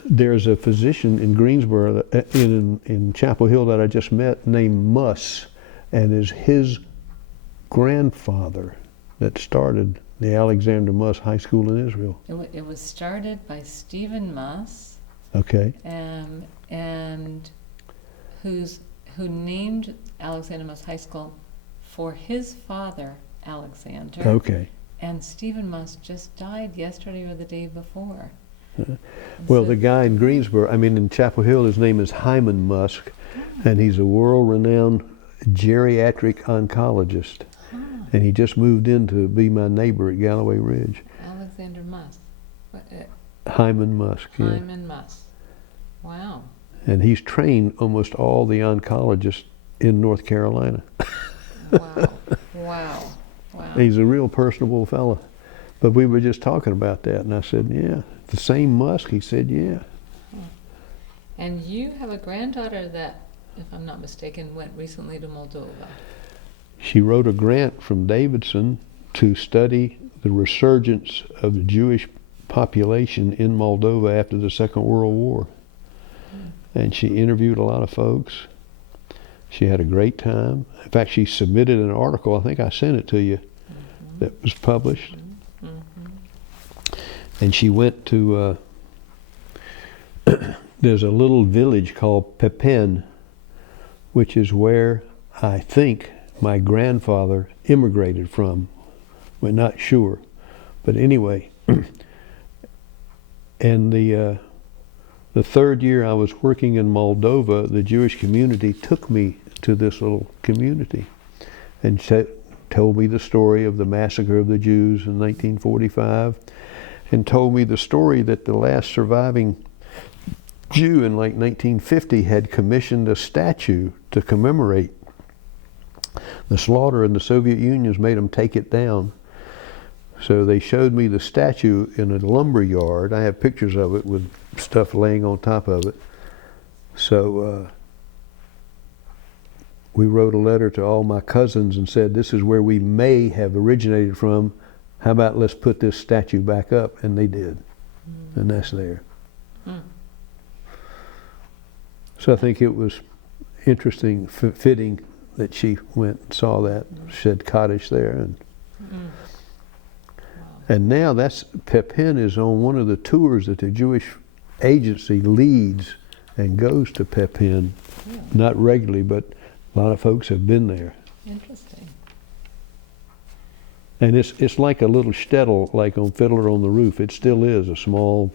there's a physician in Greensboro, in Chapel Hill that I just met named Muss, and is his grandfather that started the Alexander Muss High School in Israel. It was started by Stephen Muss. Okay. And who named Alexander Muss High School for his father, Alexander. Okay. And Stephen Muss just died yesterday or the day before. Well, the guy in Greensboro, in Chapel Hill, his name is Hyman Musk, and he's a world-renowned geriatric oncologist. And he just moved in to be my neighbor at Galloway Ridge. Alexander Muss. Hyman Musk, yeah. Hyman Muss. Wow. And he's trained almost all the oncologists in North Carolina. Wow. Wow. Wow. He's a real personable fella. But we were just talking about that, and I said, yeah, the same Musk? He said, yeah. And you have a granddaughter that, if I'm not mistaken, went recently to Moldova. She wrote a grant from Davidson to study the resurgence of the Jewish population in Moldova after the Second World War. And she interviewed a lot of folks. She had a great time. In fact, she submitted an article, I think I sent it to you, that was published. And she went to, there's a little village called Pepin, which is where I think my grandfather immigrated from. We're not sure. But anyway, and the third year I was working in Moldova, the Jewish community took me to this little community and told me the story of the massacre of the Jews in 1945, and told me the story that the last surviving Jew in like 1950 had commissioned a statue to commemorate the slaughter, and the Soviet Union's made them take it down. So they showed me the statue in a lumber yard. I have pictures of it with stuff laying on top of it. So we wrote a letter to all my cousins and said, this is where we may have originated from. How about let's put this statue back up? And they did. And that's there. So I think it was interesting, fitting that she went and saw that shed cottage there. And and now Pepin is on one of the tours that the Jewish agency leads and goes to Pepin. Really? Not regularly, but a lot of folks have been there. Interesting. And it's like a little shtetl, like on Fiddler on the Roof. It still is a small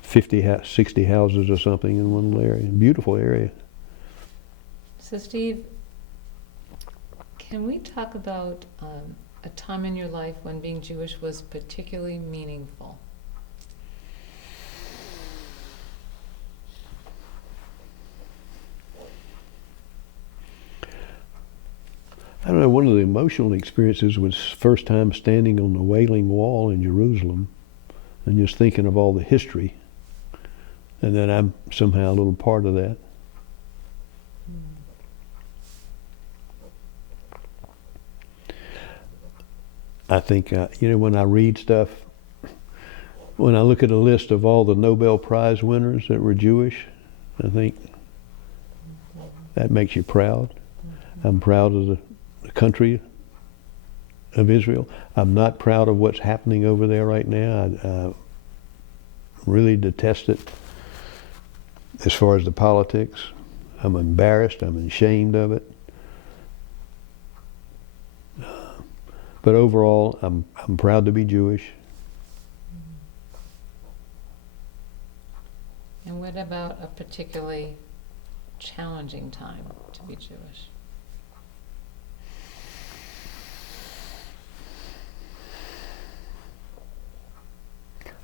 50, 60 houses or something in one little area. Beautiful area. So Steve, can we talk about a time in your life when being Jewish was particularly meaningful? I don't know, one of the emotional experiences was first time standing on the Wailing Wall in Jerusalem and just thinking of all the history, and that I'm somehow a little part of that. I think, when I read stuff, when I look at a list of all the Nobel Prize winners that were Jewish, I think that makes you proud. I'm proud of the country of Israel. I'm not proud of what's happening over there right now. I really detest it as far as the politics. I'm embarrassed. I'm ashamed of it. But overall, I'm proud to be Jewish. And what about a particularly challenging time to be Jewish?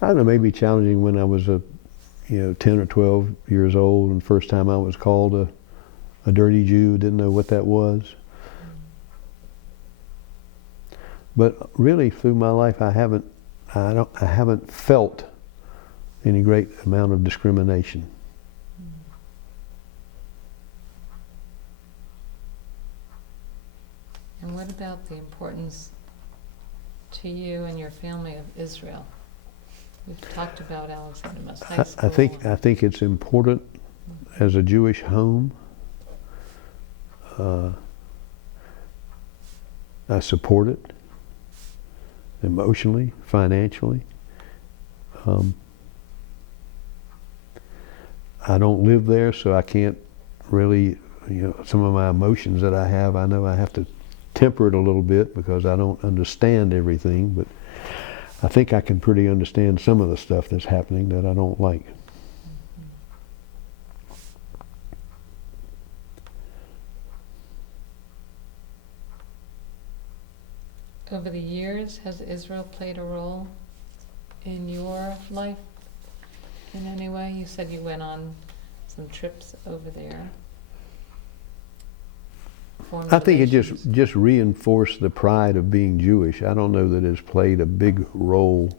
I don't know, maybe challenging when I was 10 or 12 years old, and first time I was called a dirty Jew, didn't know what that was. But really, through my life, I haven't felt any great amount of discrimination. And what about the importance to you and your family of Israel? We've talked about Alexander Most High School. I think it's important as a Jewish home. I support it emotionally, financially. I don't live there, so I can't really, some of my emotions that I have, I know I have to temper it a little bit because I don't understand everything, but I think I can pretty understand some of the stuff that's happening that I don't like. Over the years, has Israel played a role in your life in any way? You said you went on some trips over there. I think it just reinforced the pride of being Jewish. I don't know that it's played a big role.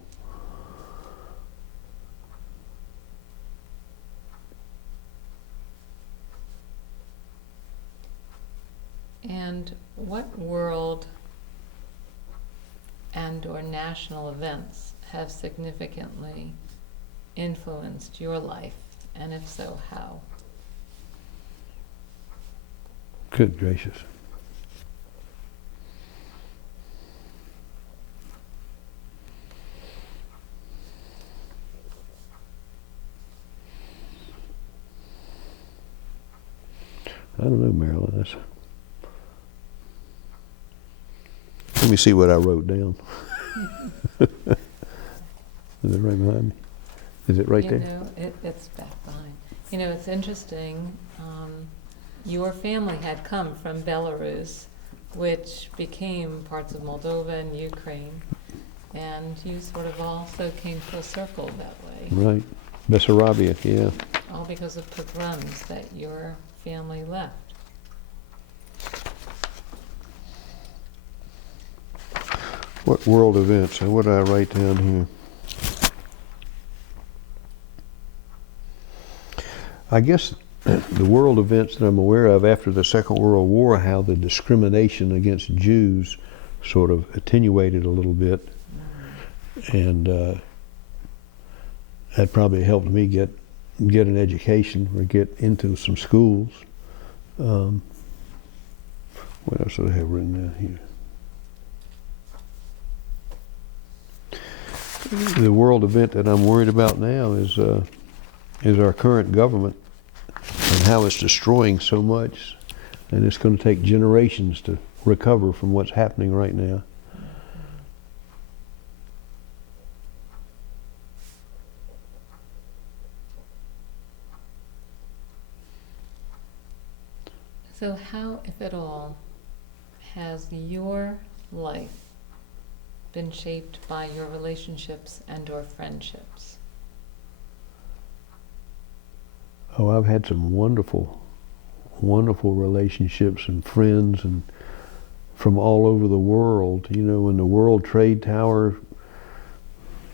And what world and or national events have significantly influenced your life, and if so, how? Good gracious. I don't know, Marilyn. Let me see what I wrote down. Is it right behind me? Is it right there? It's back behind. It's interesting. Your family had come from Belarus, which became parts of Moldova and Ukraine, and you sort of also came full circle that way. Right. Bessarabia, yeah. All because of pogroms that your family left. What world events? And what did I write down here? I guess the world events that I'm aware of after the Second World War, how the discrimination against Jews sort of attenuated a little bit. And that probably helped me get an education or get into some schools. What else do I have written down here? The world event that I'm worried about now is our current government and how it's destroying so much, and it's going to take generations to recover from what's happening right now. So how, if at all, has your life been shaped by your relationships and or friendships? Oh, I've had some wonderful, wonderful relationships and friends, and from all over the world. In the World Trade Tower,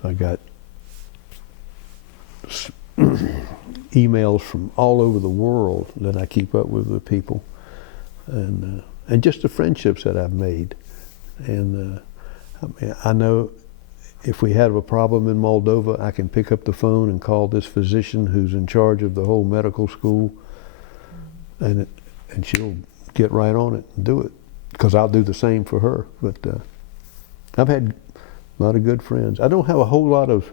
I got emails from all over the world that I keep up with people, and just the friendships that I've made. And I know if we have a problem in Moldova, I can pick up the phone and call this physician who's in charge of the whole medical school, and she'll get right on it and do it, because I'll do the same for her. But I've had a lot of good friends. I don't have a whole lot of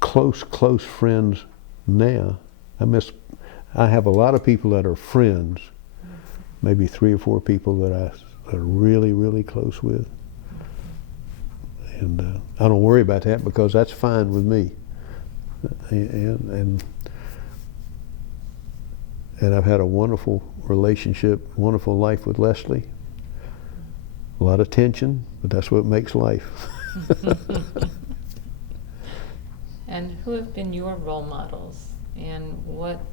close friends now. I have a lot of people that are friends, maybe 3 or 4 people that I are really, really close with. And I don't worry about that because that's fine with me. And I've had a wonderful relationship, wonderful life with Leslie. A lot of tension, but that's what makes life. And who have been your role models, and what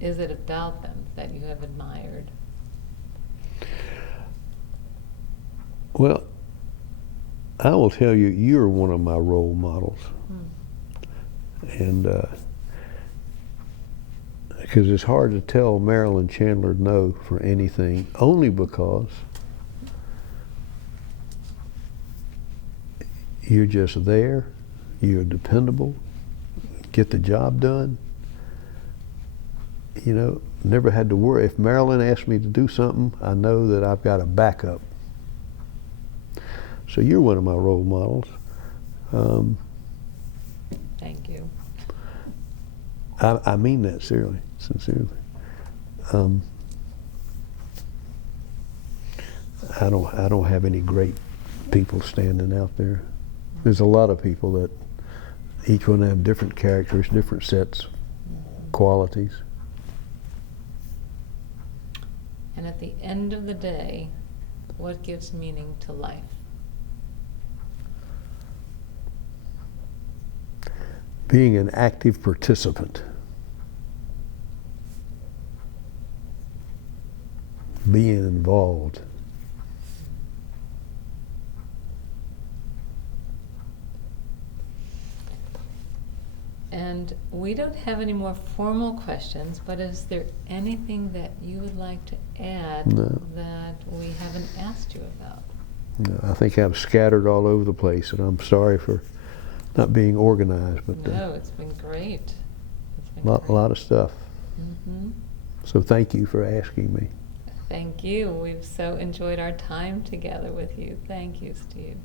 is it about them that you have admired? Well, I will tell you, you're one of my role models. And because it's hard to tell Marilyn Chandler no for anything, only because you're just there, you're dependable, get the job done. You know, never had to worry. If Marilyn asked me to do something, I know that I've got a backup. So you're one of my role models. Thank you. I mean that sincerely. I don't have any great people standing out there. There's a lot of people that each one have different characters, different sets, qualities. And at the end of the day, what gives meaning to life? Being an active participant. Being involved. And we don't have any more formal questions, but is there anything that you would like to add No. that we haven't asked you about? No, I think I'm scattered all over the place, and I'm sorry for not being organized, but No, it's been great. It's been a great. lot of stuff. Mm-hmm. So thank you for asking me. Thank you. We've so enjoyed our time together with you. Thank you, Steve.